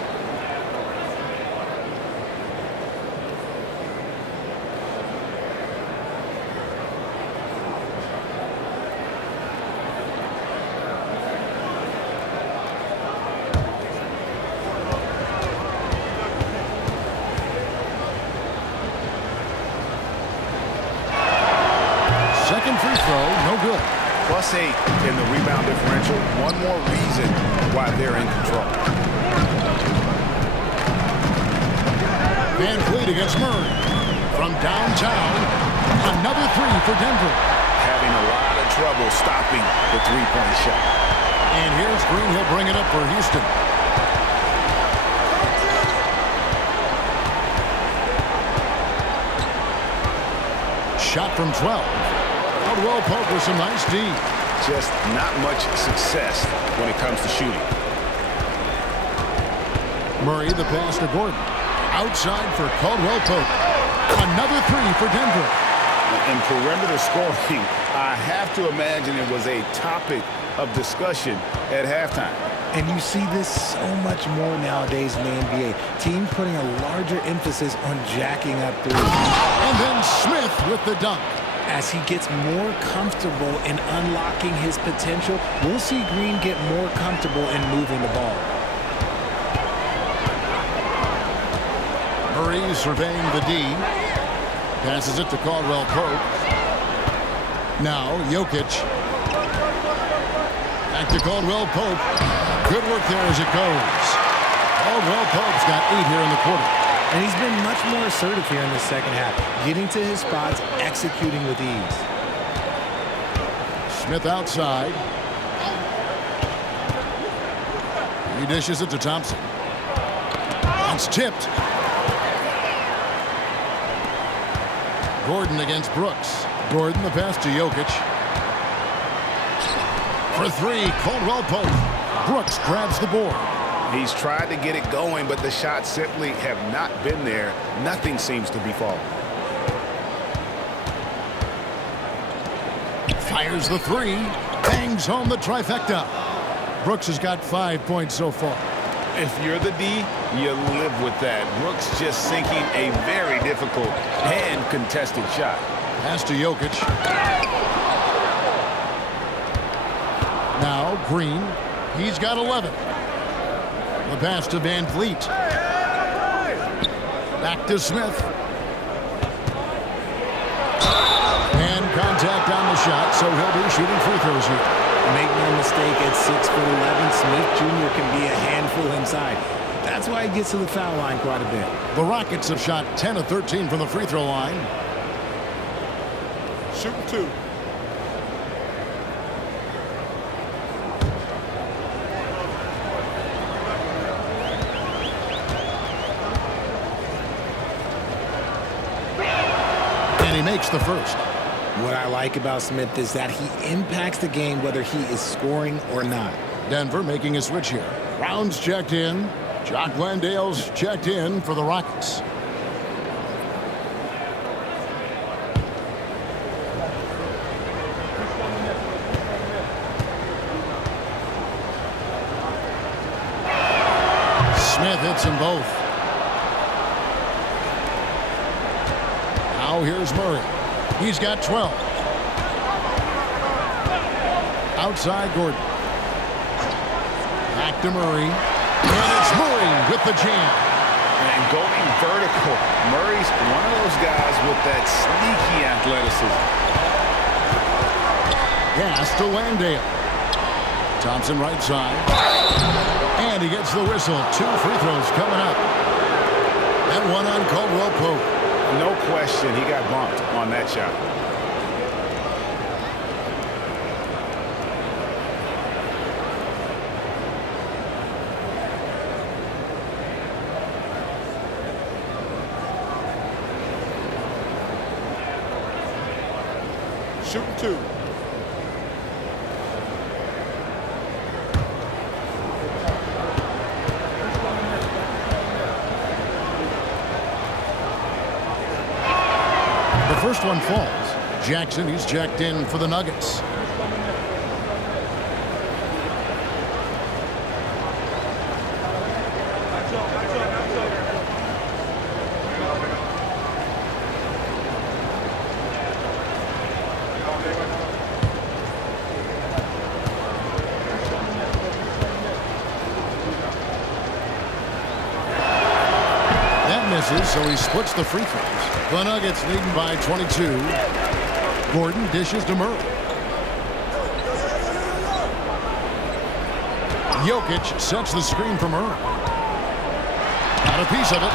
Second free throw, no good. +8 in the rebound differential. One more reason why they're in control. Van Vliet against Murray. From downtown, another three for Denver. Having a lot of trouble stopping the three-point shot. And here's Green. He'll bring it up for Houston. Shot from 12. Caldwell Pope with some nice D. Just not much success when it comes to shooting. Murray the pass to Gordon. Outside for Caldwell Pope. Another three for Denver. In perimeter scoring, I have to imagine it was a topic of discussion at halftime. And you see this so much more nowadays in the NBA. Teams putting a larger emphasis on jacking up threes. And then Smith with the dunk. As he gets more comfortable in unlocking his potential, we'll see Green get more comfortable in moving the ball. Murray surveying the D. Passes it to Caldwell Pope. Now Jokic. Back to Caldwell Pope. Good work there as it goes. Caldwell Pope's got 8 here in the quarter. And he's been much more assertive here in the second half, getting to his spots, executing with ease. Smith outside. He dishes it to Thompson. It's tipped. Gordon against Brooks. Gordon the pass to Jokic. For three, Caldwell Pope. Brooks grabs the board. He's tried to get it going, but the shots simply have not been there. Nothing seems to be falling. Fires the three. Bangs home the trifecta. Brooks has got 5 points so far. If you're the D, you live with that. Brooks just sinking a very difficult and contested shot. Pass to Jokic. Now Green. He's got 11. The pass to Van Vliet. Back to Smith. And contact on the shot, so he'll be shooting free throws here. Make no mistake, at 6'11", Smith Jr. can be a handful inside. That's why he gets to the foul line quite a bit. The Rockets have shot 10 of 13 from the free throw line. Shooting 2. And he makes the first. What I like about Smith is that he impacts the game whether he is scoring or not. Denver making a switch here. Brown's checked in. Jock Landale's checked in for the Rockets. Smith hits them both. Now here's Murray. He's got 12. Outside Gordon. Back to Murray. And it's Murray with the jam. And going vertical. Murray's one of those guys with that sneaky athleticism. Pass to Landale. Thompson right side. And he gets the whistle. 2 free throws coming up. And one on Caldwell Pope. No question he got bumped on that shot. Shooting 2. The first one falls. Jackson, he's checked in for the Nuggets. So he splits the free throws. The Nuggets leading by 22. Gordon dishes to Murray. Jokic sets the screen for Murray. Got a piece of it.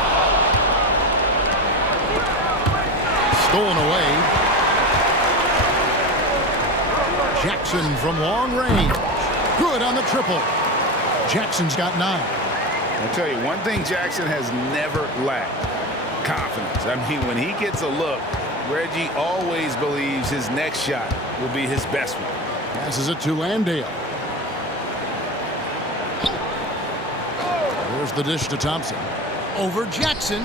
Stolen away. Jackson from long range. Good on the triple. Jackson's got 9. I'll tell you, one thing Jackson has never lacked: confidence. I mean, when he gets a look, Reggie always believes his next shot will be his best one. Passes it to Landale. Here's the dish to Thompson. Over Jackson.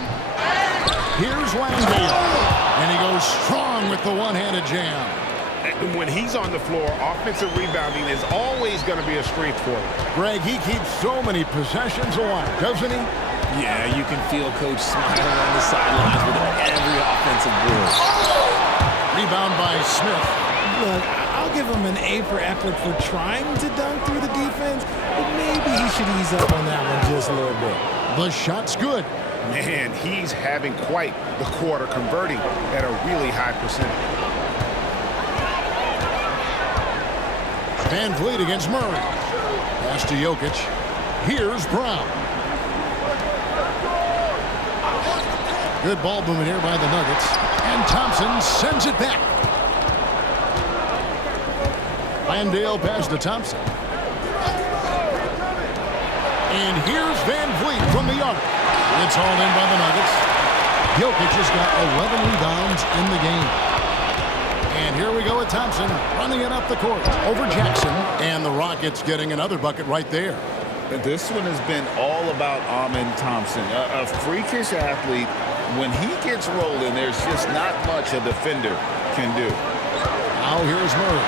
Here's Landale. And he goes strong with the one-handed jam. And when he's on the floor, offensive rebounding is always going to be a strength for him. Greg, he keeps so many possessions alive, doesn't he? Yeah, you can feel Coach smiling on the sidelines with every offensive board. Rebound by Smith. Look, I'll give him an A for effort for trying to dunk through the defense, but maybe he should ease up on that one just a little bit. The shot's good. Man, he's having quite the quarter, converting at a really high percentage. Van Vliet against Murray. Pass to Jokic. Here's Brown. Good ball movement here by the Nuggets. And Thompson sends it back. Landale pass to Thompson. And here's Van Vliet from the arc. It's hauled in by the Nuggets. Jokic has got 11 rebounds in the game. And here we go with Thompson running it up the court over Jackson. And the Rockets getting another bucket right there. This one has been all about Amen Thompson, a freakish athlete. When he gets rolling, there's just not much a defender can do. Now here's Murray.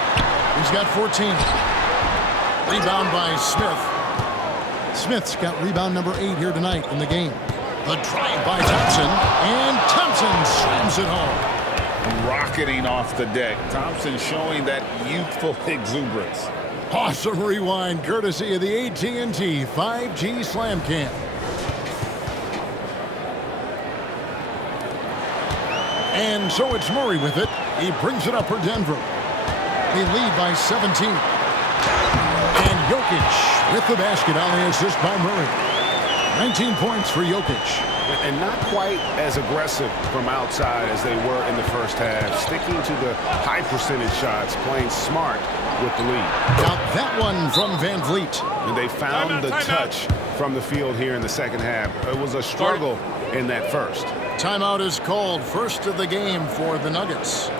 He's got 14. Rebound by Smith. Smith's got rebound number 8 here tonight in the game. The drive by Thompson. And Thompson slams it home. Rocketing off the deck. Thompson showing that youthful exuberance. Awesome rewind courtesy of the AT&T 5G Slam Cam. And so it's Murray with it. He brings it up for Denver. They lead by 17. And Jokic with the basket on the assist by Murray. 19 points for Jokic. And not quite as aggressive from outside as they were in the first half. Sticking to the high percentage shots, playing smart with the lead. Now that one from Van Vliet. And they found the touch from the field here in the second half. It was a struggle in that first. Timeout is called. First of the game for the Nuggets.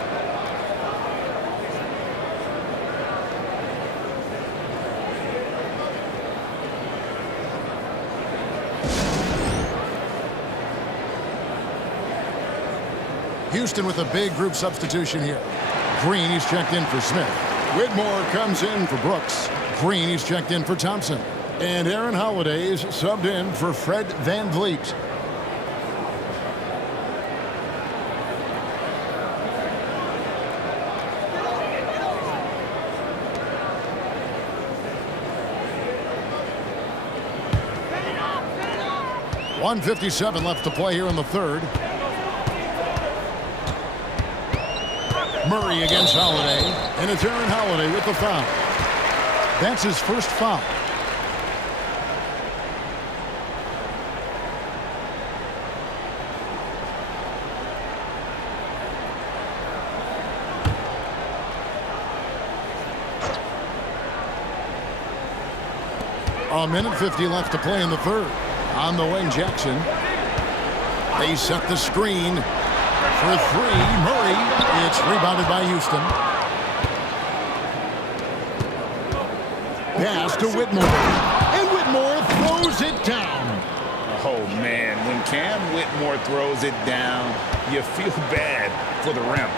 Houston with a big group substitution here. Green, he's checked in for Smith. Whitmore comes in for Brooks. Green, he's checked in for Thompson. And Aaron Holiday's subbed in for Fred Van Vliet. .157 left to play here in the third. Murray against Holiday, and it's Aaron Holiday with the foul. That's his first foul. A minute 50 left to play in the third. On the wing, Jackson. They set the screen for 3. Murray. It's rebounded by Houston. Pass to Whitmore. And Whitmore throws it down. Oh, man. When Cam Whitmore throws it down, you feel bad for the rim.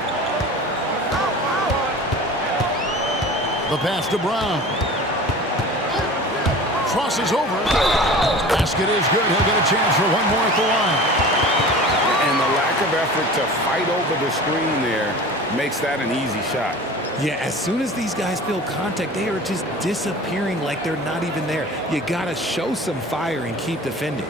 The pass to Brown. Crosses over. Basket is good. He'll get a chance for one more at the line. And the lack of effort to fight over the screen there makes that an easy shot. Yeah, as soon as these guys feel contact, they are just disappearing like they're not even there. You got to show some fire and keep defending.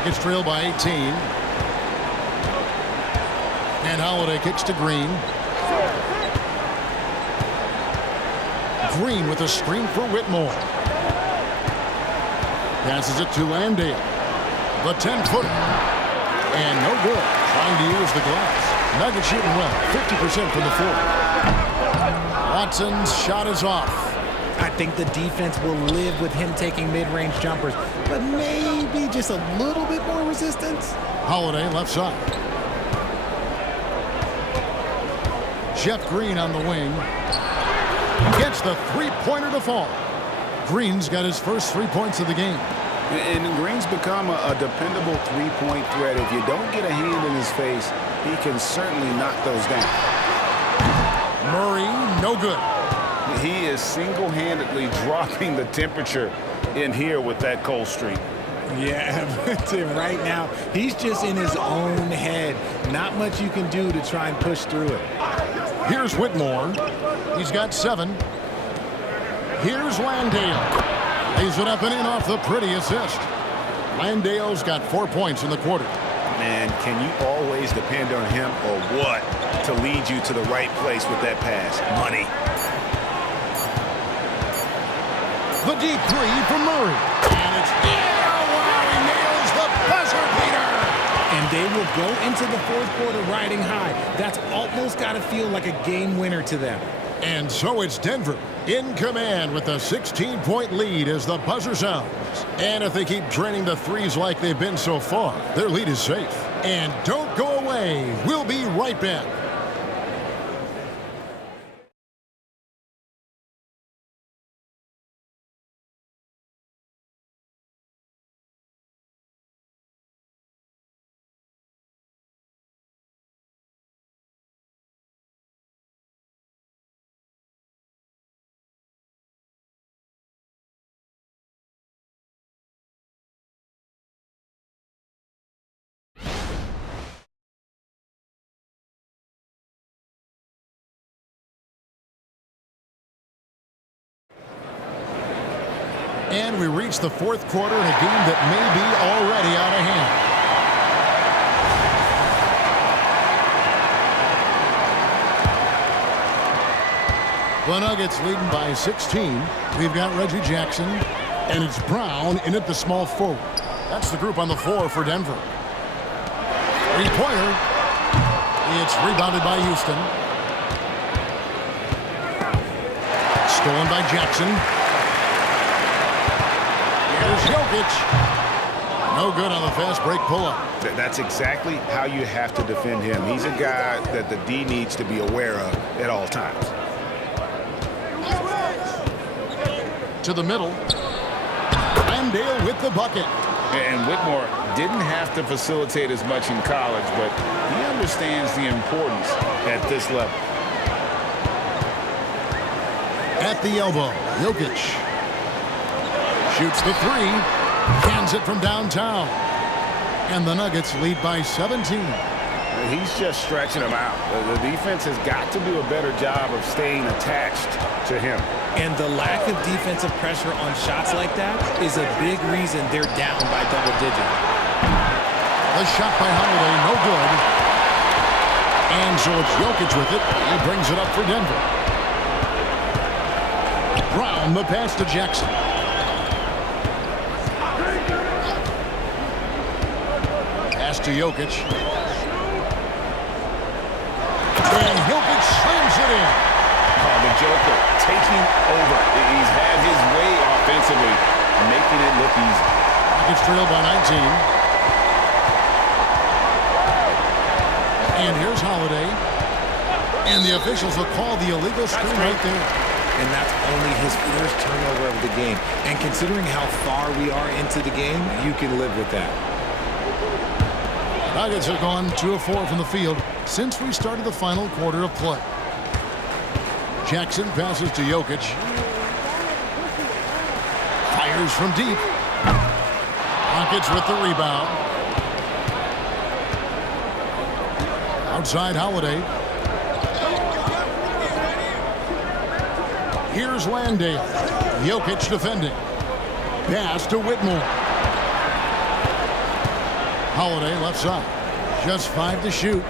Nuggets trail by 18. And Holiday kicks to Green. Green with a screen for Whitmore. Passes it to Landale. The 10-footer. And no good. Trying to use the glass. Nuggets shooting well. 50% from the floor. Watson's shot is off. I think the defense will live with him taking mid-range jumpers, but maybe just a little bit more resistance. Holiday left side. Jeff Green on the wing. Gets the three-pointer to fall. Green's got his first 3 points of the game. And Green's become a dependable three-point threat. If you don't get a hand in his face, he can certainly knock those down. Murray, no good. He is single-handedly dropping the temperature in here with that cold streak. Yeah, but right now, he's just in his own head. Not much you can do to try and push through it. Here's Whitmore. He's got 7. Here's Landale. Lays it up and in off the pretty assist. Landale's got 4 points in the quarter. Man, can you always depend on him or what to lead you to the right place with that pass? Money. The deep three from Murray. And it's wow, he nails the buzzer beater. And they will go into the fourth quarter riding high. That's almost got to feel like a game winner to them. And so it's Denver in command with a 16-point lead as the buzzer sounds. And if they keep draining the threes like they've been so far, their lead is safe. And don't go away. We'll be right back. And we reach the fourth quarter in a game that may be already out of hand. The Nuggets leading by 16. We've got Reggie Jackson, and it's Brown in at the small forward. That's the group on the floor for Denver. Three-pointer. It's rebounded by Houston. Stolen by Jackson. Here's Jokic. No good on the fast break pull-up. That's exactly how you have to defend him. He's a guy that the D needs to be aware of at all times. To the middle. Landale with the bucket. And Whitmore didn't have to facilitate as much in college, but he understands the importance at this level. At the elbow, Jokic shoots the three, cans it from downtown, and the Nuggets lead by 17. He's just stretching them out. The defense has got to do a better job of staying attached to him. And the lack of defensive pressure on shots like that is a big reason they're down by double digits. The shot by Holiday, no good. And so it's Jokic with it. He brings it up for Denver. Brown, the pass to Jackson. Pass to Jokic. And Jokic slams it in. Oh, the Joker taking over. He's had his way offensively, making it look easy. Nuggets trail by 19. And here's Holiday. And the officials will call the illegal screen right there. And that's only his first turnover of the game. And considering how far we are into the game, you can live with that. Nuggets have gone 2 of 4 from the field since we started the final quarter of play. Jackson passes to Jokic. Fires from deep. Rockets with the rebound. Outside Holiday. Here's Landale. Jokic defending. Pass to Whitmore. Holiday left side. Just 5 to shoot.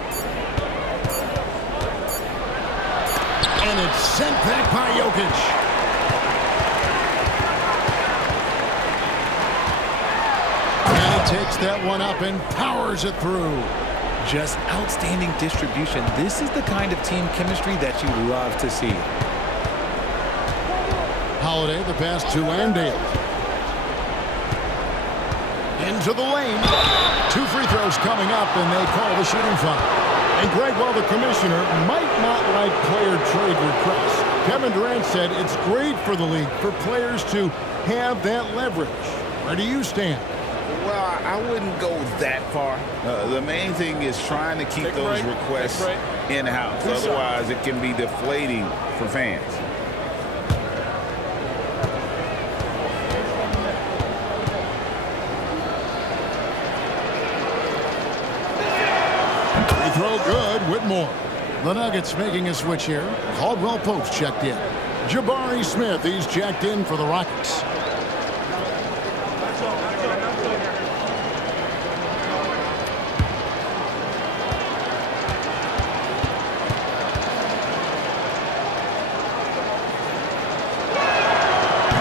And it's sent back by Jokic. And he takes that one up and powers it through. Just outstanding distribution. This is the kind of team chemistry that you love to see. Holiday, the pass to Landale. Into the lane. 2 free throws coming up, and they call the shooting foul. And Greg, while the commissioner might not like player trade requests, Kevin Durant said it's great for the league for players to have that leverage. Where do you stand? Well, I wouldn't go that far. The main thing is trying to keep those requests in-house. Otherwise, it can be deflating for fans. Free throw good, Whitmore. The Nuggets making a switch here. Caldwell Pope checked in. Jabari Smith, he's checked in for the Rockets.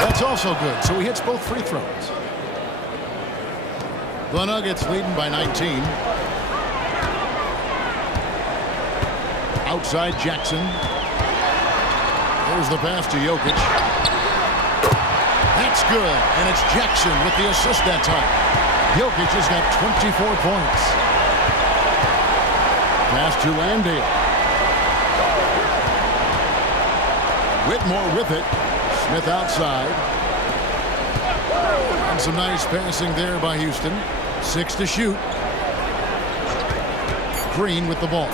That's also good, so he hits both free throws. The Nuggets leading by 19. Outside Jackson. There's the pass to Jokic. That's good, and it's Jackson with the assist that time. Jokic has got 24 points. Pass to Landale. Whitmore with it. Smith outside. And some nice passing there by Houston. 6 to shoot. Green with the ball.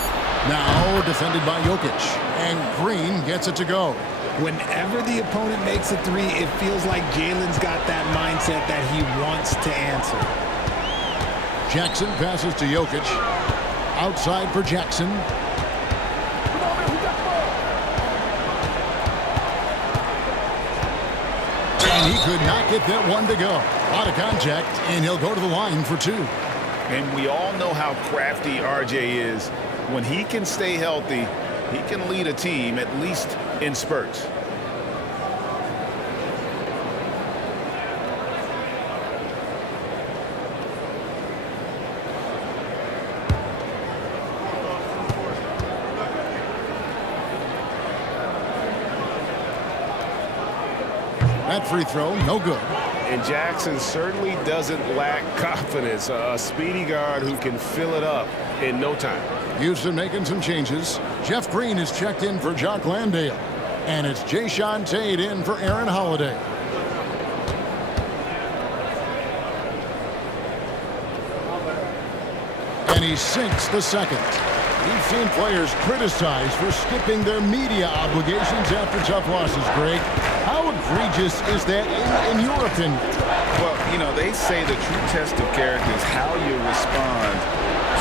Now defended by Jokic. And Green gets it to go. Whenever the opponent makes a three, it feels like Jalen's got that mindset that he wants to answer. Jackson passes to Jokic. Outside for Jackson. And he could not get that one to go. A lot of contact, and he'll go to the line for 2. And we all know how crafty RJ is. When he can stay healthy, he can lead a team, at least in spurts. That free throw, no good. And Jackson certainly doesn't lack confidence. A speedy guard who can fill it up in no time. Houston making some changes. Jeff Green is checked in for Jock Landale. And it's Jayshawn Tate in for Aaron Holiday. And he sinks the second. We've seen players criticized for skipping their media obligations after tough losses, Greg. How egregious is that in your opinion? Well, you know, they say the true test of character is how you respond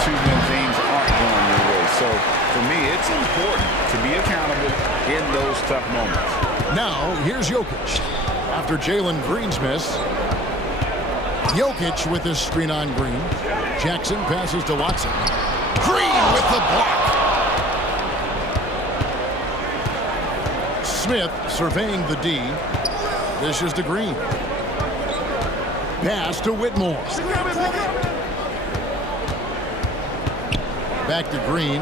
to when things aren't going your way. So, for me, it's important to be accountable in those tough moments. Now, here's Jokic. After Jalen Green's miss, Jokic with his screen on Green. Jackson passes to Watson. Green with the block. Smith surveying the D. Dishes to Green. Pass to Whitmore. Back to Green.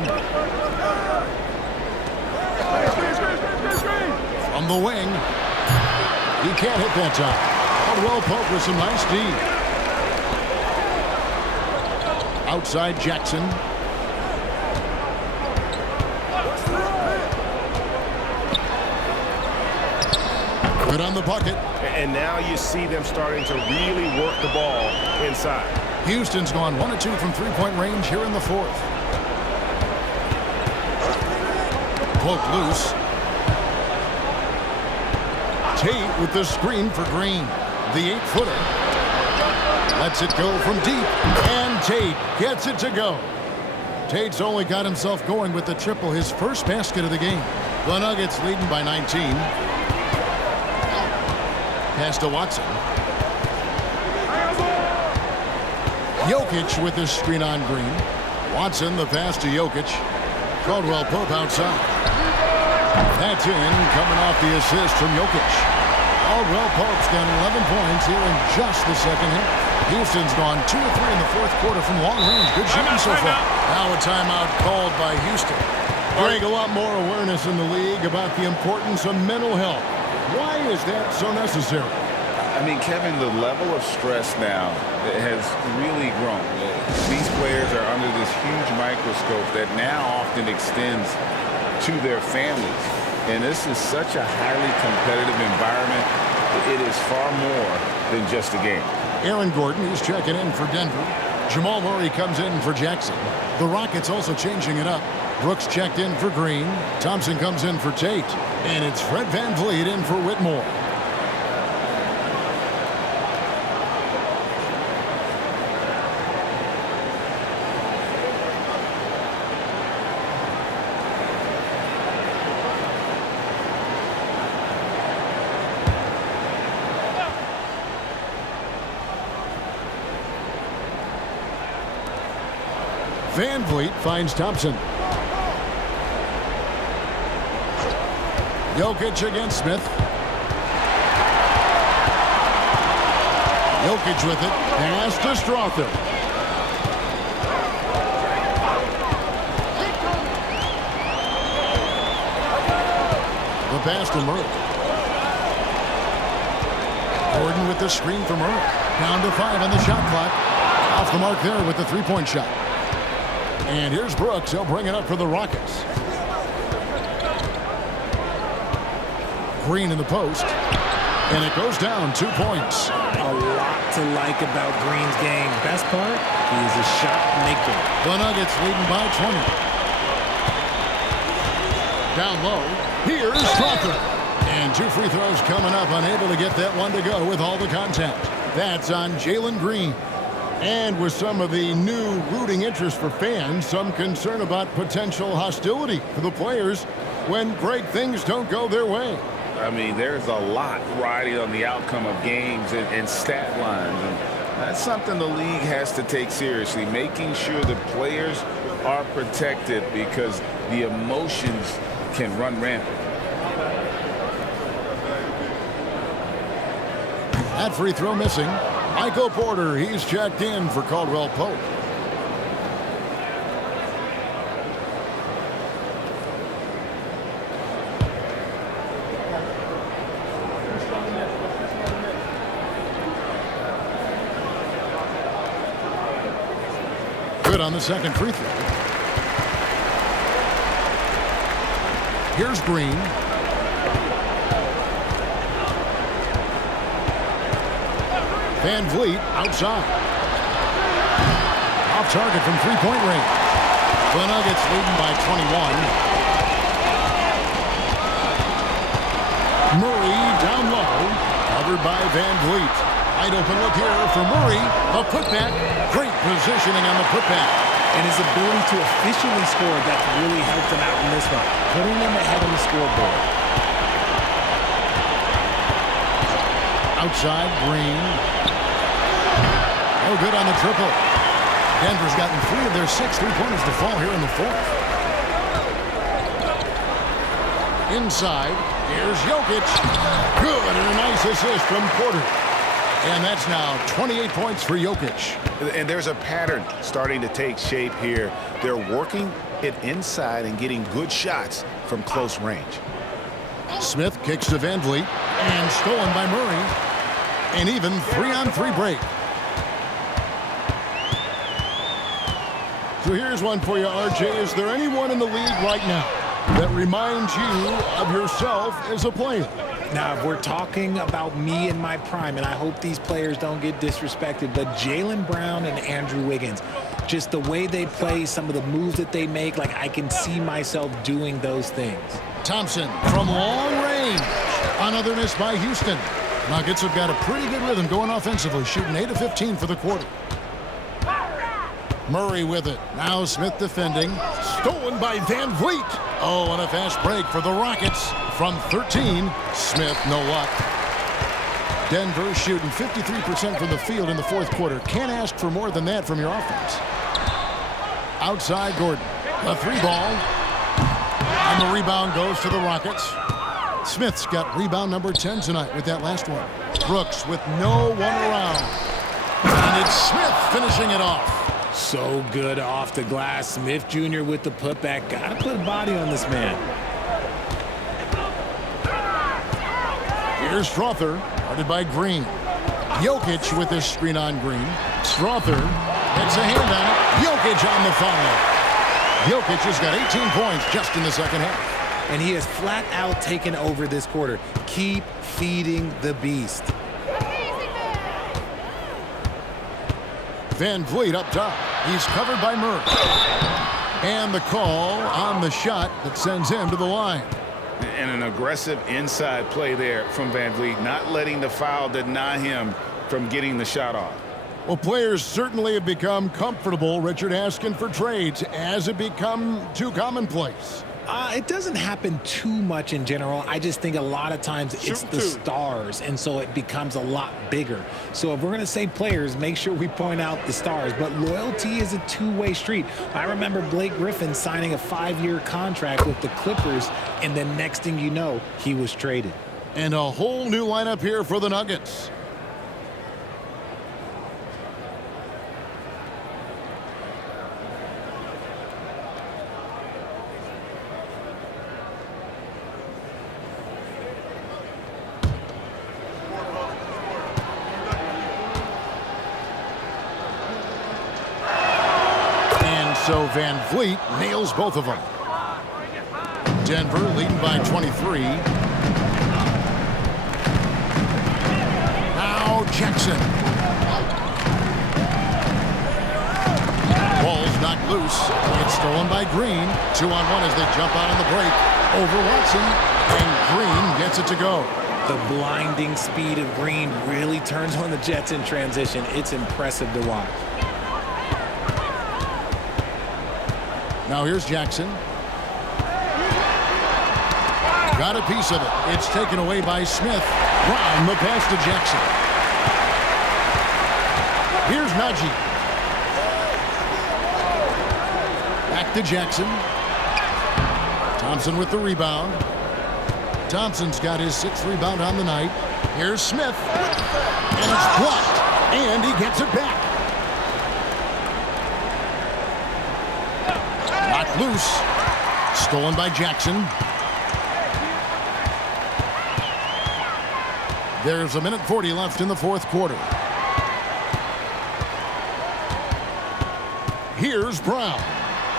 From the wing. He can't hit that time. Caldwell Pope with some nice D. Outside Jackson. Good on the bucket. And now you see them starting to really work the ball inside. Houston's gone 1 of 2 from three-point range here in the fourth. Poked loose. Tate with the screen for Green. The 8-footer. Lets it go from deep. And Tate gets it to go. Tate's only got himself going with the triple, his first basket of the game. The Nuggets leading by 19. Pass to Watson. Jokic with the screen on Green. Watson, the pass to Jokic. Caldwell Pope outside. That's in, coming off the assist from Jokic. Caldwell Pope's got 11 points here in just the second half. Houston's gone 2 of 3 in the fourth quarter from long range. Good shooting so far. Now a timeout called by Houston. Greg, a lot more awareness in the league about the importance of mental health. Why is that so necessary? I mean, Kevin, the level of stress now has really grown. These players are under this huge microscope that now often extends to their families. And this is such a highly competitive environment. It is far more than just a game. Aaron Gordon, he's checking in for Denver. Jamal Murray comes in for Jackson. The Rockets also changing it up. Brooks checked in for Green. Thompson comes in for Tate. And it's Fred VanVleet in for Whitmore. VanVleet finds Thompson. Jokic against Smith. Jokic with it. Pass to Strother. The pass to Murray. Gordon with the screen for Murray. Down to 5 on the shot clock. Off the mark there with the three-point shot. And here's Brooks. He'll bring it up for the Rockets. Green in the post. And it goes down 2 points. A lot to like about Green's game. Best part, he is a shot maker. The Nuggets leading by 20. Down low. Here's Strother. And 2 free throws coming up. Unable to get that one to go with all the contact. That's on Jalen Green. And with some of the new rooting interest for fans, some concern about potential hostility for the players when great things don't go their way. I mean, there's a lot riding on the outcome of games and stat lines. And that's something the league has to take seriously, making sure the players are protected because the emotions can run rampant. That free throw missing. Michael Porter, he's checked in for Caldwell Pope. Good on the second free throw. Here's Green. VanVleet outside. Off target from three-point range. The Nuggets leading by 21. Murray down low. Covered by VanVleet. Wide open look here for Murray. A putback. Great positioning on the putback. And his ability to efficiently score, that really helped him out in this one. Putting them ahead on the scoreboard. Outside, Green. Oh, good on the triple. Denver's gotten 3 of their 6 three-pointers to fall here in the fourth. Inside, here's Jokic. Good, and a nice assist from Porter. And that's now 28 points for Jokic. And there's a pattern starting to take shape here. They're working it inside and getting good shots from close range. Smith kicks to VanVleet and stolen by Murray. An even 3-on-3 break. So here's one for you, RJ. Is there anyone in the league right now that reminds you of yourself as a player? Now, if we're talking about me in my prime, and I hope these players don't get disrespected, but Jaylen Brown and Andrew Wiggins, just the way they play, some of the moves that they make, like I can see myself doing those things. Thompson from long range. Another miss by Houston. Nuggets have got a pretty good rhythm going offensively, shooting 8 of 15 for the quarter. Murray with it. Now Smith defending. Stolen by Van Vliet. Oh, and a fast break for the Rockets. From 13, Smith, no luck. Denver shooting 53% from the field in the fourth quarter. Can't ask for more than that from your offense. Outside Gordon. A 3-ball. And the rebound goes to the Rockets. Smith's got rebound number 10 tonight with that last one. Brooks with no one around. And it's Smith finishing it off. So good off the glass. Smith Jr. with the putback. Got to put a body on this man. Here's Strother, guarded by Green. Jokic with this screen on Green. Strother gets a hand on it. Jokic on the foul. Jokic has got 18 points just in the second half. And he has flat out taken over this quarter. Keep feeding the beast. Van Vliet up top. He's covered by Murray. And the call on the shot that sends him to the line. And an aggressive inside play there from Van Vliet, not letting the foul deny him from getting the shot off. Well, players certainly have become comfortable, Richard, asking for trades. Has it become too commonplace? It doesn't happen too much in general. I just think a lot of times it's the stars, and so it becomes a lot bigger. So if we're going to say players, make sure we point out the stars. But loyalty is a two-way street. I remember Blake Griffin signing a 5-year contract with the Clippers, and the next thing you know, he was traded. And a whole new lineup here for the Nuggets. So Van Vliet nails both of them. Denver leading by 23. Now Jackson. Ball's knocked loose. It's stolen by Green. 2-on-1 as they jump out on the break. Over Watson. And Green gets it to go. The blinding speed of Green really turns on the Jets in transition. It's impressive to watch. Now here's Jackson. Got a piece of it. It's taken away by Smith. Brown the pass to Jackson. Here's Najee. Back to Jackson. Thompson with the rebound. Thompson's got his 6th rebound on the night. Here's Smith. And it's blocked. And he gets it back. Knocked loose. Stolen by Jackson. There's 1:40 left in the fourth quarter. Here's Brown.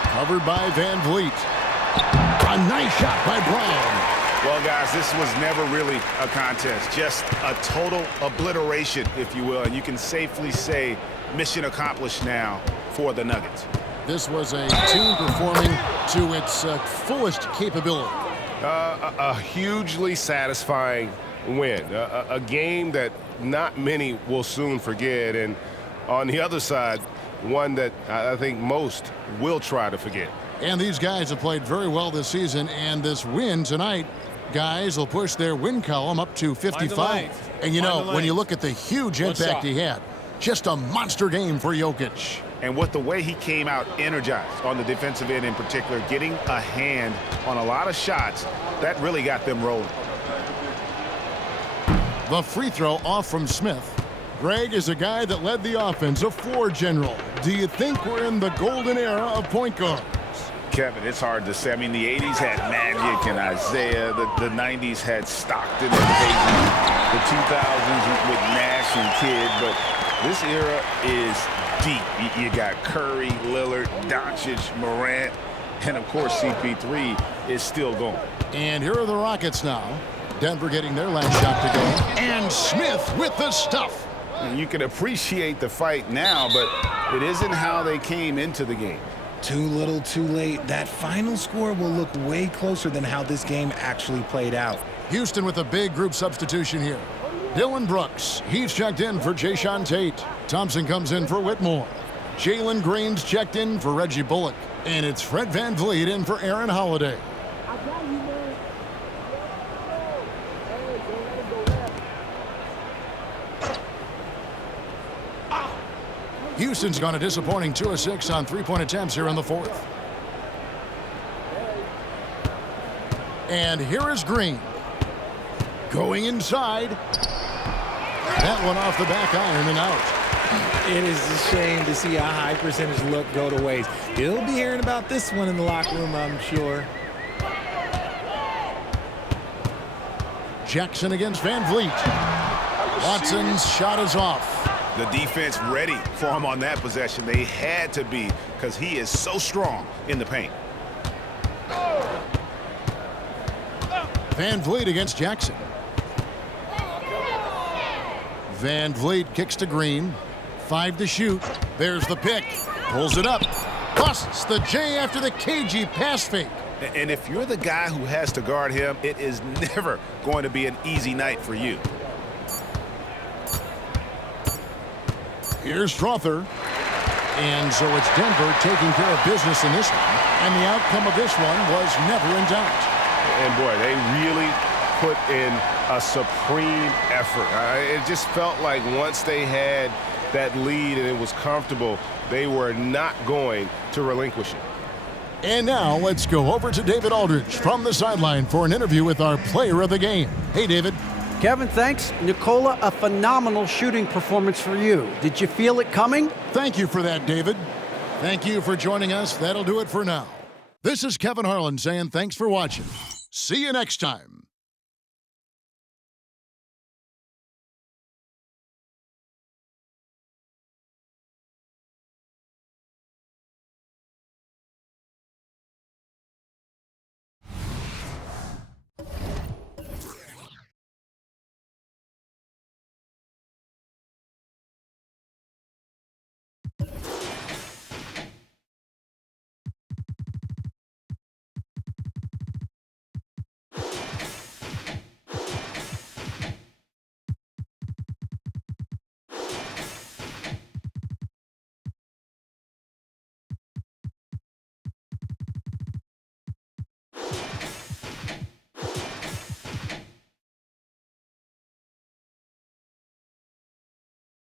Covered by Van Vliet. A nice shot by Brown. Well, guys, this was never really a contest. Just a total obliteration, if you will. And you can safely say mission accomplished now for the Nuggets. This was a team performing to its fullest capability. A hugely satisfying win. A game that not many will soon forget. And on the other side, one that I think most will try to forget. And these guys have played very well this season. And this win tonight, guys, will push their win column up to 55. And, you know, when you look at the huge impact he had, just a monster game for Jokic. And with the way he came out energized on the defensive end in particular, getting a hand on a lot of shots, that really got them rolling. The free throw off from Smith. Greg is a guy that led the offense, a floor general. Do you think we're in the golden era of point guards? Kevin, it's hard to say. I mean, the 80s had Magic and Isaiah. The 90s had Stockton and Payton. The 2000s with Nash and Kidd. But this era is deep. You got Curry, Lillard, Doncic, Morant, and of course CP3 is still going. And here are the Rockets now. Denver getting their last shot to go. And Smith with the stuff. And you can appreciate the fight now, but it isn't how they came into the game. Too little, too late. That final score will look way closer than how this game actually played out. Houston with a big group substitution here. Dylan Brooks, he's checked in for Jayshawn Tate. Thompson comes in for Whitmore. Jalen Green's checked in for Reggie Bullock. And it's Fred VanVleet in for Aaron Holiday. Houston's gone a disappointing 2 of 6 on three-point attempts here in the fourth. And here is Green. Going inside. That one off the back iron and out. It is a shame to see a high percentage look go to waste. You'll be hearing about this one in the locker room, I'm sure. Jackson against VanVleet. Watson's shot is off. The defense ready for him on that possession. They had to be, because he is so strong in the paint. VanVleet against Jackson. VanVleet kicks to Green. 5 to shoot. There's the pick. Pulls it up. Busts the J after the cagey pass fake. And if you're the guy who has to guard him, it is never going to be an easy night for you. Here's Strother. And so it's Denver taking care of business in this one. And the outcome of this one was never in doubt. And boy, they really put in a supreme effort. It just felt like once they had that lead and it was comfortable, they were not going to relinquish it. And now let's go over to David Aldridge from the sideline for an interview with our player of the game. Hey, David. Kevin, thanks. Nikola, a phenomenal shooting performance for you. Did you feel it coming? Thank you for that, David. Thank you for joining us. That'll do it for now. This is Kevin Harlan saying thanks for watching. See you next time.